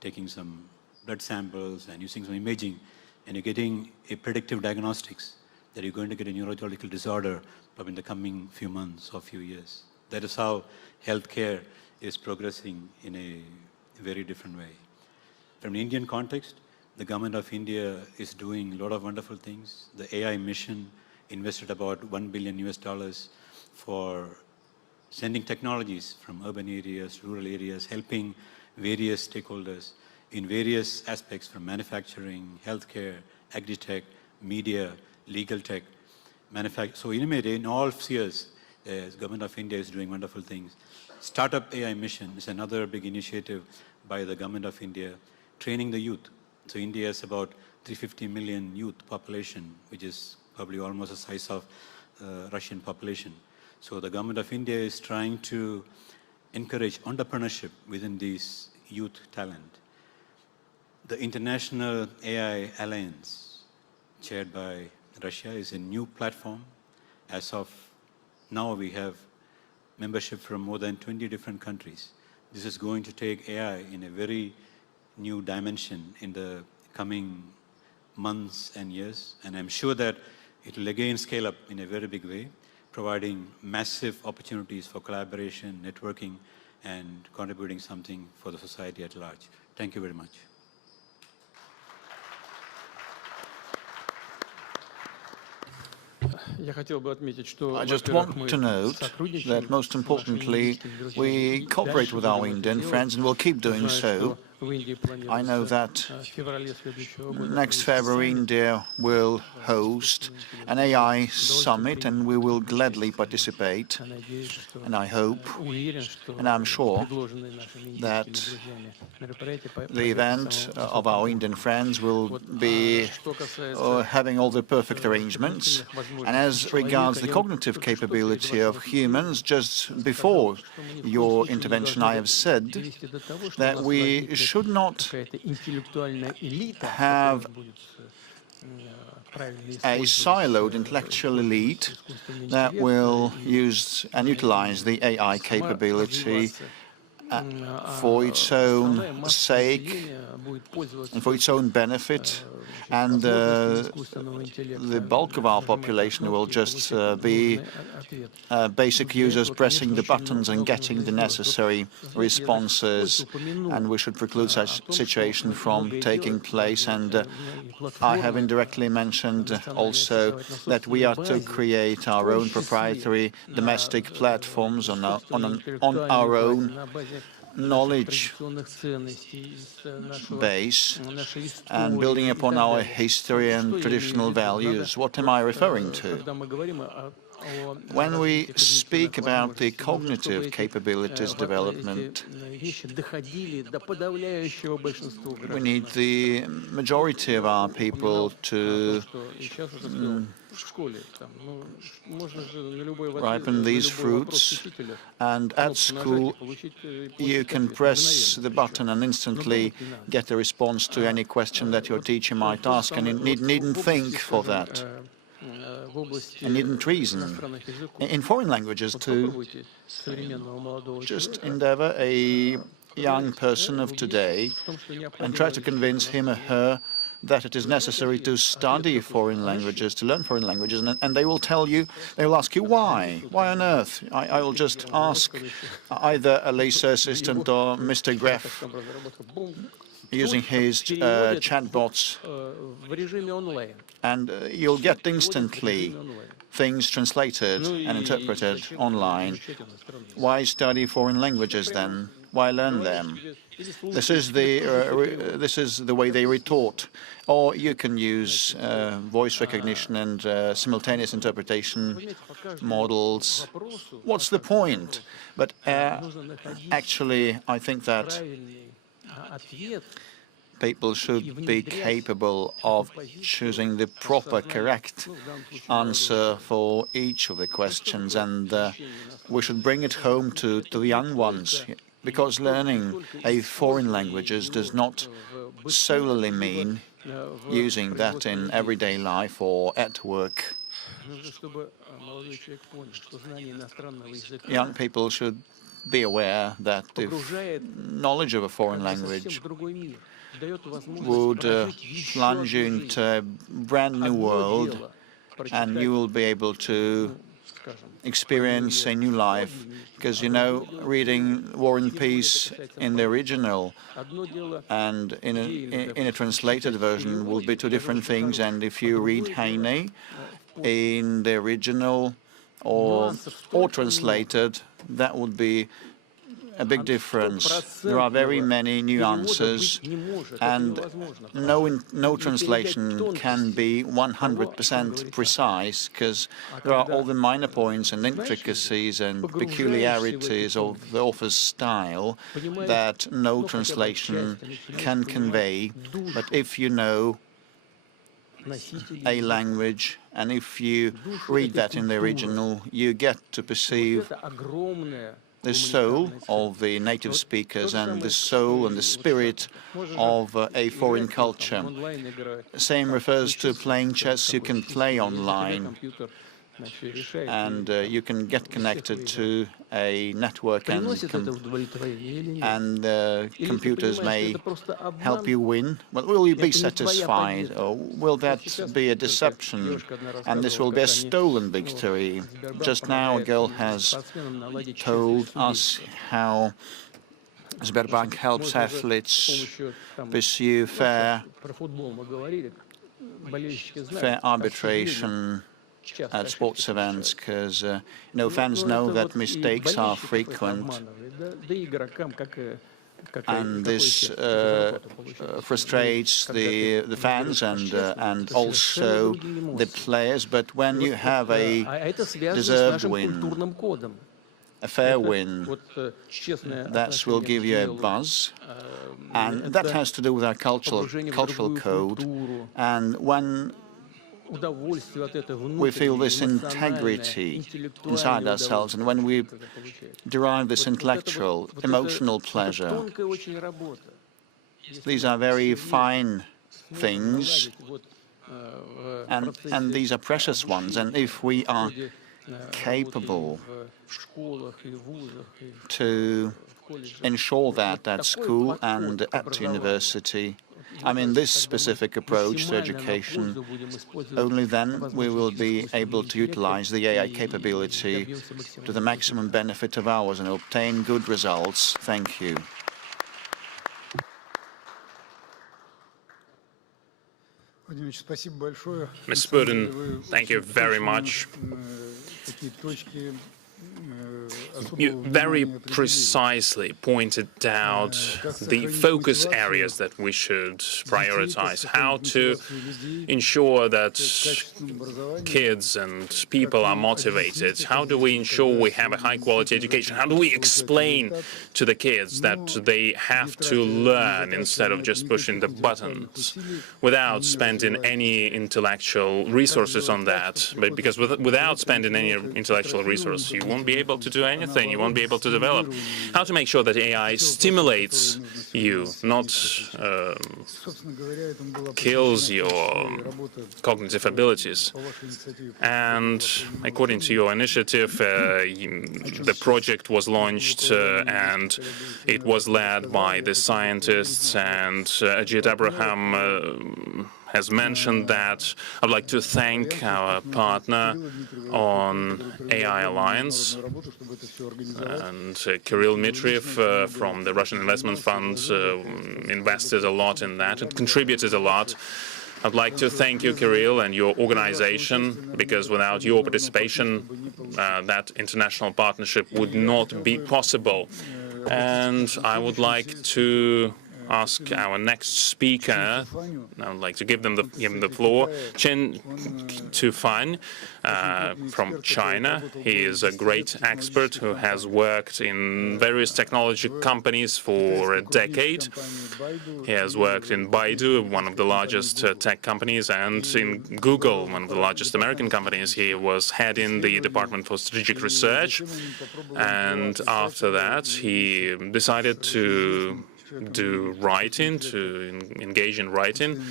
taking some blood samples and using some imaging, and you're getting a predictive diagnostics that you're going to get a neurological disorder probably in the coming few months or few years. That is how healthcare is progressing in a very different way. From the Indian context, the government of India is doing a lot of wonderful things. The AI mission invested about $1 billion for sending technologies from urban areas, rural areas, helping various stakeholders in various aspects from manufacturing, healthcare, agri-tech, media, legal tech, So in all spheres, the government of India is doing wonderful things. Startup AI mission is another big initiative by the government of India, training the youth. So India has about 350 million youth population, which is probably almost the size of Russian population. So the government of India is trying to encourage entrepreneurship within these youth talent. The International AI Alliance, chaired by Russia, is a new platform. As of now, we have membership from more than 20 different countries. This is going to take AI in a very new dimension in the coming months and years. And I'm sure that It will again scale up in a very big way, providing massive opportunities for collaboration, networking, and contributing something for the society at large. Thank you very much. I just want to note that, most importantly, we cooperate with our Indian friends and will keep doing so. I know that next February India will host an AI summit, and we will gladly participate. And I hope, and I'm sure, that the event of our Indian friends will be having all the perfect arrangements. And as regards the cognitive capability of humans, just before your intervention I have said that we should not have a siloed intellectual elite that will use and utilize the AI capability for its own sake and for its own benefit, and the bulk of our population will just be basic users pressing the buttons and getting the necessary responses, and we should preclude such situation from taking place. And I have indirectly mentioned also that we are to create our own proprietary domestic platforms on our own knowledge base and building upon our history and traditional values. What am I referring to? When we speak about the cognitive capabilities development, we need the majority of our people to ripen these fruits, and at school you can press the button and instantly get a response to any question that your teacher might ask, and you needn't think for that. And needn't reason. In foreign languages too, just endeavor a young person of today and try to convince him or her that it is necessary to study foreign languages, to learn foreign languages, and they will tell you, they will ask you why? Why on earth? I will just ask either a Lisa assistant or Mr. Greff using his chatbots, and you'll get instantly things translated and interpreted online. Why study foreign languages then? Why learn them? This is the way they retort. Or you can use voice recognition and simultaneous interpretation models. What's the point? But actually, I think that people should be capable of choosing the proper, correct answer for each of the questions, and we should bring it home to the young ones, because learning a foreign languages does not solely mean using that in everyday life or at work. Young people should be aware that the knowledge of a foreign language would plunge you into a brand new world, and you will be able to experience a new life. Because, you know, reading War and Peace in the original and in a translated version will be two different things. And if you read Heine in the original or translated, that would be a big difference. There are very many nuances, and no translation can be 100% precise, because there are all the minor points and intricacies and peculiarities of the author's style that no translation can convey. But if you know a language, and if you read that in the original, you get to perceive the soul of the native speakers and the soul and the spirit of a foreign culture. Same refers to playing chess. You can play online and you can get connected to a network, and computers may help you win. Well, will you be satisfied, or will that be a deception, and this will be a stolen victory? Just now, a girl has told us how Sberbank helps athletes pursue fair arbitration at sports events, because fans know that mistakes are frequent, and this frustrates the fans and also the players. But when you have a deserved win, a fair win, that will give you a buzz, and that has to do with our cultural code. And when we feel this integrity inside ourselves, and when we derive this intellectual, emotional pleasure, these are very fine things, and these are precious ones. And if we are capable to ensure that at school and at university, I mean, this specific approach to education, only then we will be able to utilize the AI capability to the maximum benefit of ours and obtain good results. Thank you. Mr. Putin, thank you very much. You very precisely pointed out the focus areas that we should prioritize, how to ensure that kids and people are motivated, how do we ensure we have a high-quality education, how do we explain to the kids that they have to learn instead of just pushing the buttons, without spending any intellectual resources on that. But because without spending any intellectual resources, you won't be able to do anything, you won't be able to develop. How to make sure that AI stimulates you, not kills your cognitive abilities. And according to your initiative, the project was launched and it was led by the scientists, and Ajit Abraham has mentioned that. I'd like to thank our partner on AI Alliance, and Kirill Mitriev from the Russian Investment Fund invested a lot in that and contributed a lot. I'd like to thank you, Kirill, and your organization, because without your participation, that international partnership would not be possible. And I would like to ask our next speaker, I would like to give him the floor, Chen Tufan from China. He is a great expert who has worked in various technology companies for a decade. He has worked in Baidu, one of the largest tech companies, and in Google, one of the largest American companies. He was heading the Department for Strategic Research, and after that he decided to do writing, to engage in writing,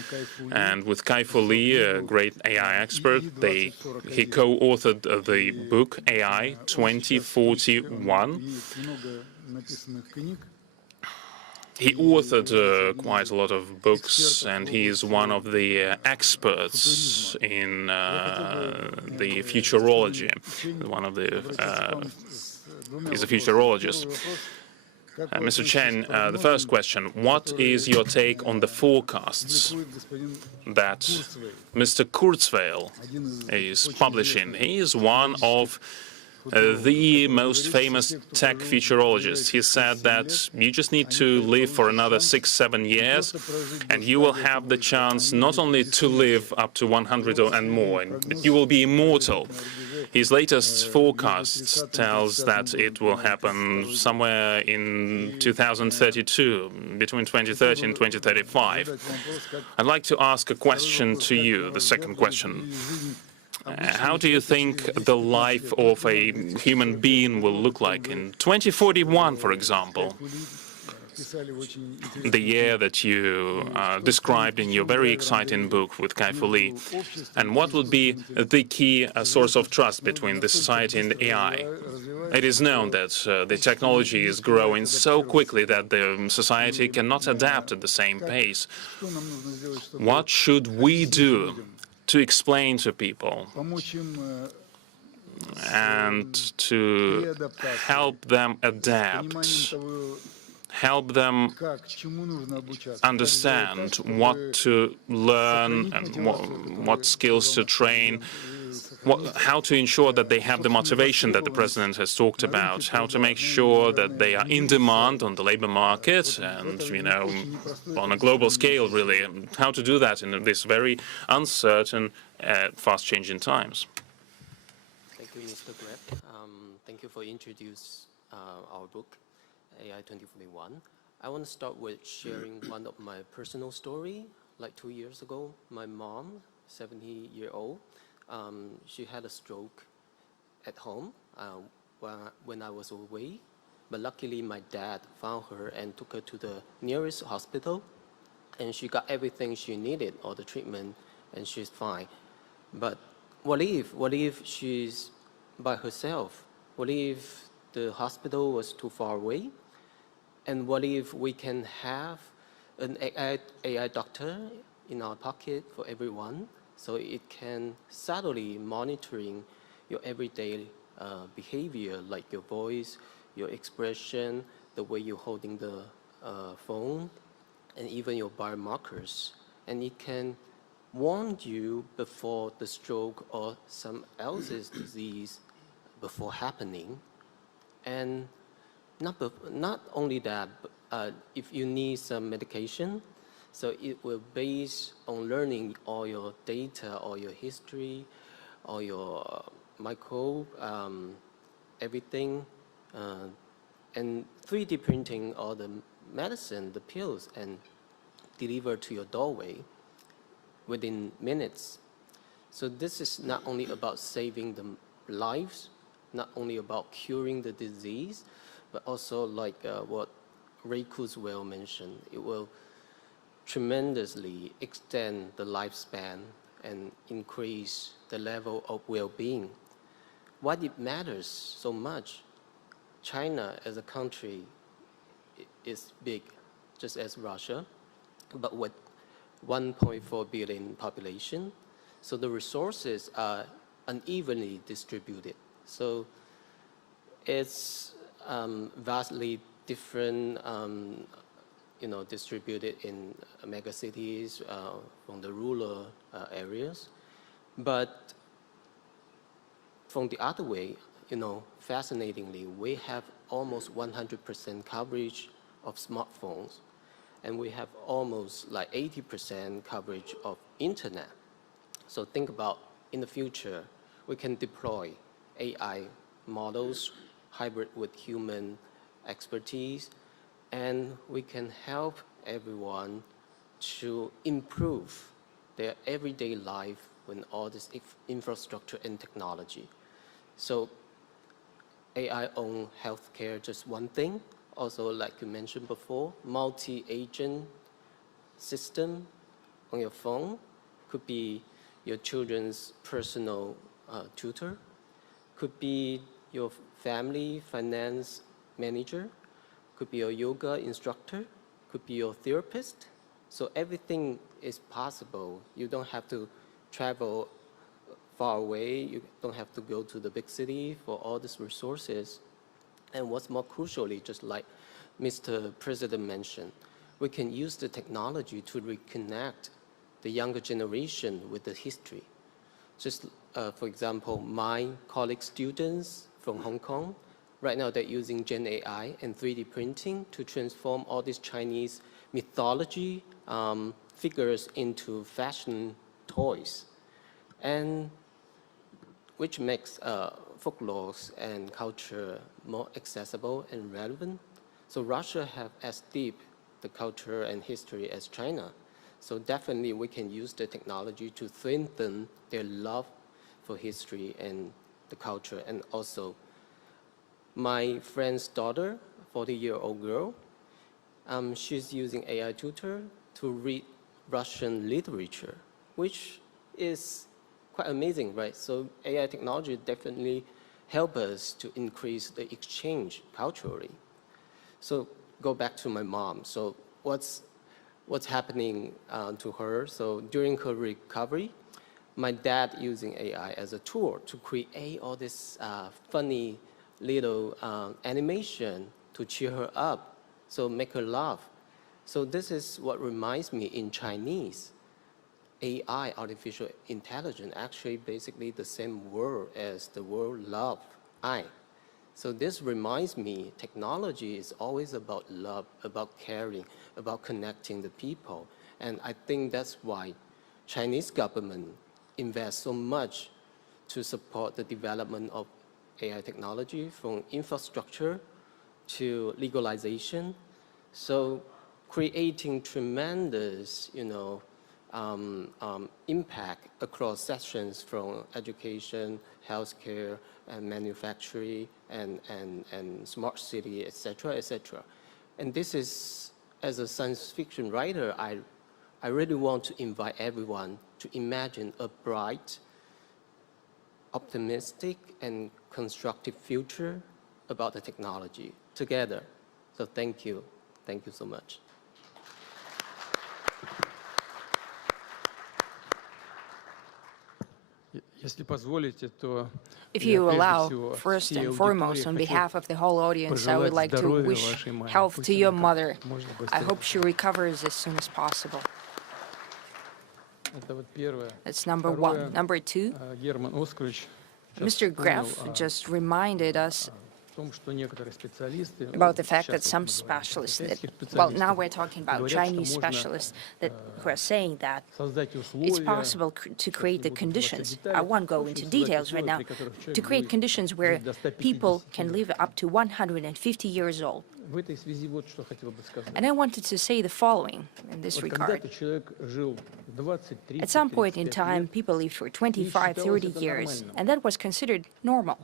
and with Kai-Fu Lee, a great AI expert, he co-authored the book AI 2041. He authored quite a lot of books, and he is one of the experts in the futurology. He's a futurologist. Mr. Chen, the first question, what is your take on the forecasts that Mr. Kurzweil is publishing? He is one of the most famous tech futurologists. He said that you just need to live for another 6-7 years, and you will have the chance not only to live up to 100 and more, but you will be immortal. His latest forecast tells that it will happen somewhere in 2032, between 2030 and 2035. I'd like to ask a question to you, the second question. How do you think the life of a human being will look like in 2041, for example? the year that you described in your very exciting book with Kai-Fu Lee? And what would be the key source of trust between the society and AI? It is known that the technology is growing so quickly that the society cannot adapt at the same pace. What should we do to explain to people and to help them adapt, help them understand what to learn and what skills to train, how to ensure that they have the motivation that the President has talked about, how to make sure that they are in demand on the labor market and, on a global scale, really, how to do that in this very uncertain, fast-changing times. Thank you, Mr. Greb. Thank you for introducing our book, AI 2041. I want to start with sharing one of my personal story. Like 2 years ago, my mom, 70-year-old, she had a stroke at home when I was away. But luckily, my dad found her and took her to the nearest hospital. And she got everything she needed, all the treatment, and she's fine. But what if she's by herself? What if the hospital was too far away? And what if we can have an AI doctor in our pocket for everyone, so it can subtly monitoring your everyday behavior, like your voice, your expression, the way you're holding the phone, and even your biomarkers. And it can warn you before the stroke or some else's disease before happening. And not only that, but if you need some medication, so it will base on learning all your data, all your history, all your microbe, everything, and 3D printing all the medicine, the pills, and deliver to your doorway within minutes. So this is not only about saving the lives, not only about curing the disease, but also like what Ray Kurzweil mentioned, it will tremendously extend the lifespan and increase the level of well-being. Why it matters so much? China as a country is big, just as Russia, but with 1.4 billion population. So the resources are unevenly distributed. So it's vastly different, distributed in mega cities from the rural areas. But from the other way, fascinatingly, we have almost 100% coverage of smartphones, and we have almost like 80% coverage of internet. So think about in the future, we can deploy AI models hybrid with human expertise, and we can help everyone to improve their everyday life with all this infrastructure and technology. So AI on healthcare, just one thing. Also, like you mentioned before, multi-agent system on your phone could be your children's personal tutor, could be your family finance manager, could be your yoga instructor, could be your therapist. So everything is possible. You don't have to travel far away. You don't have to go to the big city for all these resources. And what's more crucially, just like Mr. President mentioned, we can use the technology to reconnect the younger generation with the history. Just for example, my colleague students from Hong Kong, right now they're using Gen AI and 3D printing to transform all these Chinese mythology figures into fashion toys, and which makes folklore and culture more accessible and relevant. So Russia have as deep the culture and history as China. So definitely we can use the technology to strengthen their love for history and the culture. And also my friend's daughter, 40-year-old girl, She's using AI tutor to read Russian literature, which is quite amazing, right? So AI technology definitely help us to increase the exchange culturally. So go back to my mom. So what's happening to her? So during her recovery, my dad using AI as a tool to create all this funny little animation to cheer her up, so make her laugh. So this is what reminds me in Chinese, AI, artificial intelligence, actually basically the same word as the word love, I. So this reminds me technology is always about love, about caring, about connecting the people. And I think that's why Chinese government invests so much to support the development of AI technology, from infrastructure to legalization. So creating tremendous, impact across sections from education, healthcare, and manufacturing, and smart city, et cetera, et cetera. And this is, as a science fiction writer, I really want to invite everyone to imagine a bright, optimistic, and constructive future about the technology together. So thank you. Thank you so much. If you allow, first and foremost, on behalf of the whole audience, I would like to wish health to your mother. I hope she recovers as soon as possible. That's number one. Number two, Mr. Graf just reminded us about the fact that some specialists, well, now we're talking about Chinese specialists who are saying that it's possible to create the conditions, I won't go into details right now, to create conditions where people can live up to 150 years old. And I wanted to say the following in this regard. At some point in time, people lived for 25, 30 years, and that was considered normal.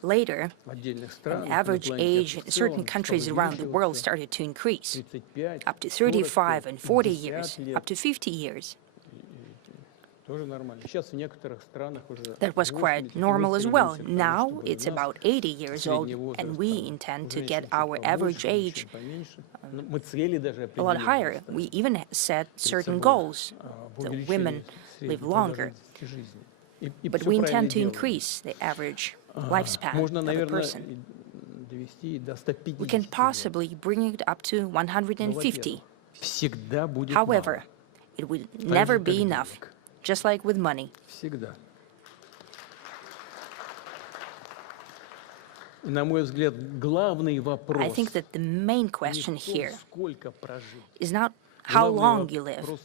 Later, an average age in certain countries around the world started to increase, up to 35 and 40 years, up to 50 years. That was quite normal as well. Now it's about 80 years old, and we intend to get our average age a lot higher. We even set certain goals. The women live longer. But we intend to increase the average lifespan of a person. We can possibly bring it up to 150. However, it will never be enough, just like with money. I think that the main question here is not how long you live.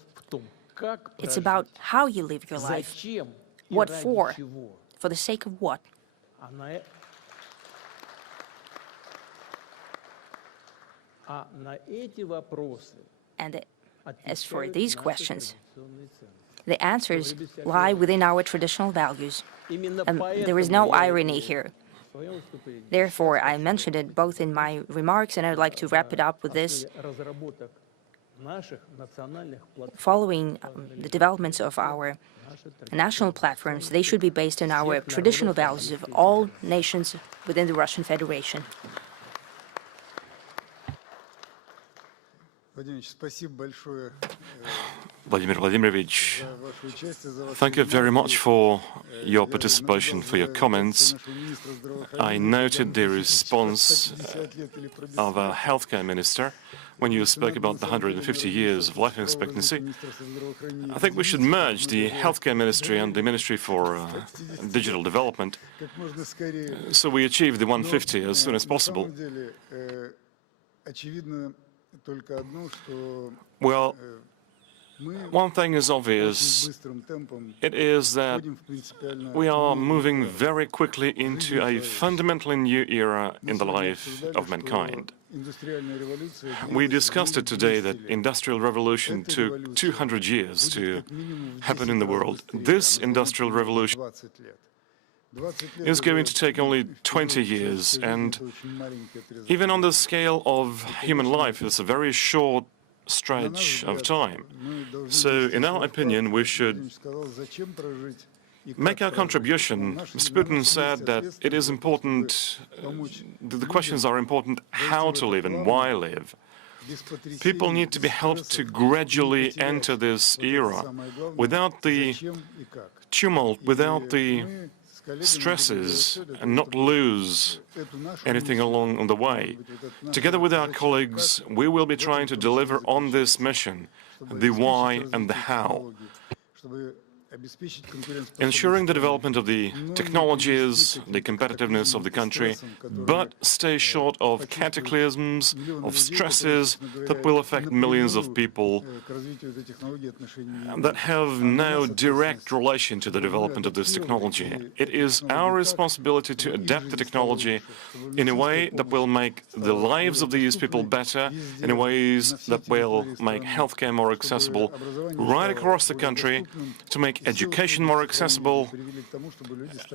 It's about how you live your life. What for? For the sake of what? And as for these questions, the answers lie within our traditional values. And there is no irony here. Therefore, I mentioned it both in my remarks, and I'd like to wrap it up with this. Following the developments of our national platforms, they should be based on our traditional values of all nations within the Russian Federation. Vladimir Vladimirovich, thank you very much for your participation, for your comments. I noted the response of a healthcare minister when you spoke about the 150 years of life expectancy. I think we should merge the healthcare ministry and the Ministry for Digital Development so we achieve the 150 as soon as possible. Well, one thing is obvious. It is that we are moving very quickly into a fundamentally new era in the life of mankind. We discussed it today that Industrial Revolution took 200 years to happen in the world. This Industrial Revolution is going to take only 20 years, and even on the scale of human life, it's a very short stretch of time. So, in our opinion, we should make our contribution. Mr. Putin said that it is important, the questions are important, how to live and why live. People need to be helped to gradually enter this era without the tumult, without the stresses, and not lose anything along the way. Together with our colleagues, we will be trying to deliver on this mission, the why and the how. Ensuring the development of the technologies, the competitiveness of the country, but stay short of cataclysms, of stresses that will affect millions of people that have no direct relation to the development of this technology. It is our responsibility to adapt the technology in a way that will make the lives of these people better, in ways that will make healthcare more accessible right across the country, to make education more accessible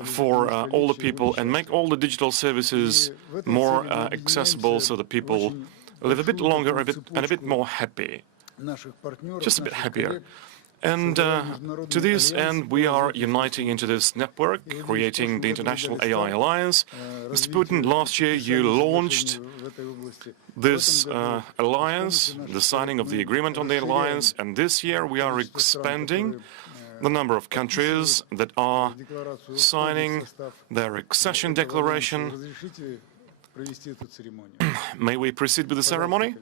for all the people, and make all the digital services more accessible so that people live a bit longer and a bit more happy, just a bit happier. And to this end, we are uniting into this network, creating the International AI Alliance. Mr. Putin, last year you launched this alliance, the signing of the agreement on the alliance, and this year we are expanding the number of countries that are signing their accession declaration. May we proceed with the ceremony?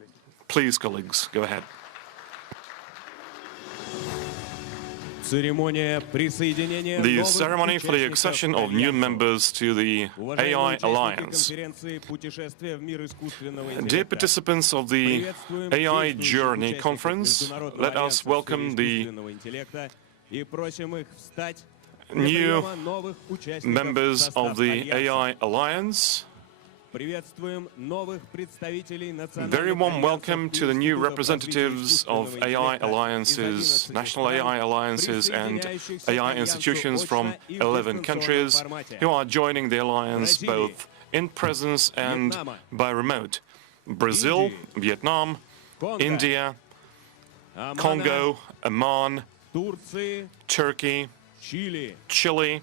Please, colleagues, go ahead. The ceremony for the accession of new members to the AI Alliance. Dear participants of the AI Journey Conference, let us welcome the new members of the AI Alliance. Very warm welcome to the new representatives of AI alliances, national AI alliances and AI institutions from 11 countries who are joining the alliance both in presence and by remote. Brazil, Vietnam, India, Congo, Oman, Turkey, Chile,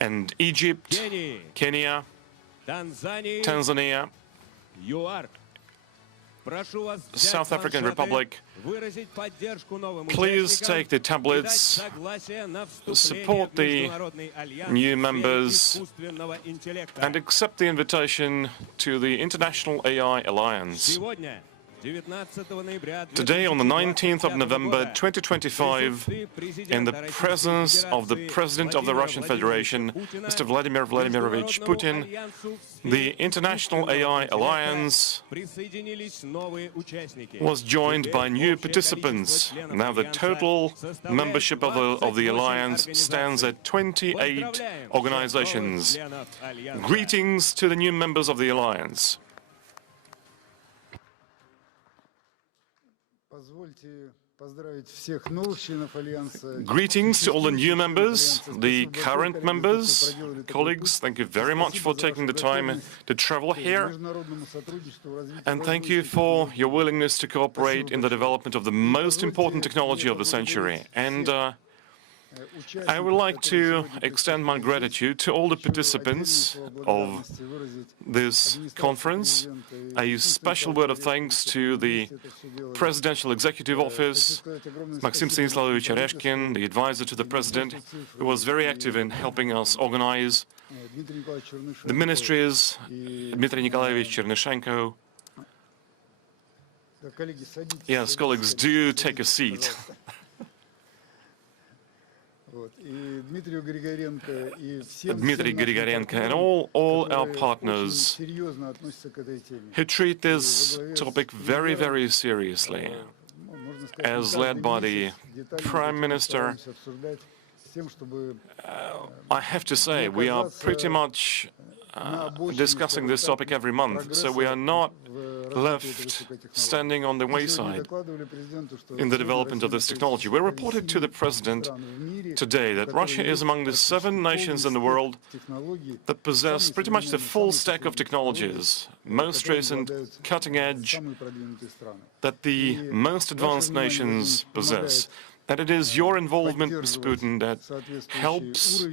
and Egypt, Kenya, Tanzania, South African Republic. Please take the tablets, support the new members, and accept the invitation to the International AI Alliance. Today, on the 19th of November 2025, in the presence of the President of the Russian Federation, Mr. Vladimir Vladimirovich Putin, the International AI Alliance was joined by new participants. Now the total membership of the alliance stands at 28 organizations. Greetings to the new members of the alliance. Greetings to all the new members, the current members. Colleagues, thank you very much for taking the time to travel here. And thank you for your willingness to cooperate in the development of the most important technology of the century. And I would like to extend my gratitude to all the participants of this conference. A special word of thanks to the Presidential Executive Office, Maxim Stanislavovich Oreshkin, the advisor to the President, who was very active in helping us organize, the ministries, Dmitry Nikolaevich Chernyshenko. Yes, colleagues, do take a seat. Dmitry Grigorenko and all our partners who treat this topic very, very seriously, as led by the Prime Minister. I have to say, we are pretty much discussing this topic every month, so we are not left standing on the wayside in the development of this technology. We reported to the President today that Russia is among the 7 nations in the world that possess pretty much the full stack of technologies, most recent, cutting edge, that the most advanced nations possess. And it is your involvement, Mr. Putin, that helps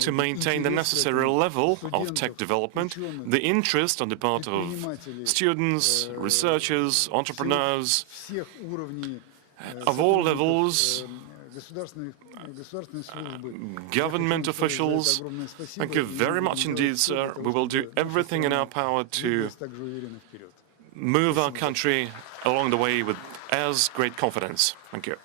to maintain the necessary level of tech development, the interest on the part of students, researchers, entrepreneurs, of all levels, government officials. Thank you very much indeed, sir. We will do everything in our power to move our country along the way with as great confidence. Thank you.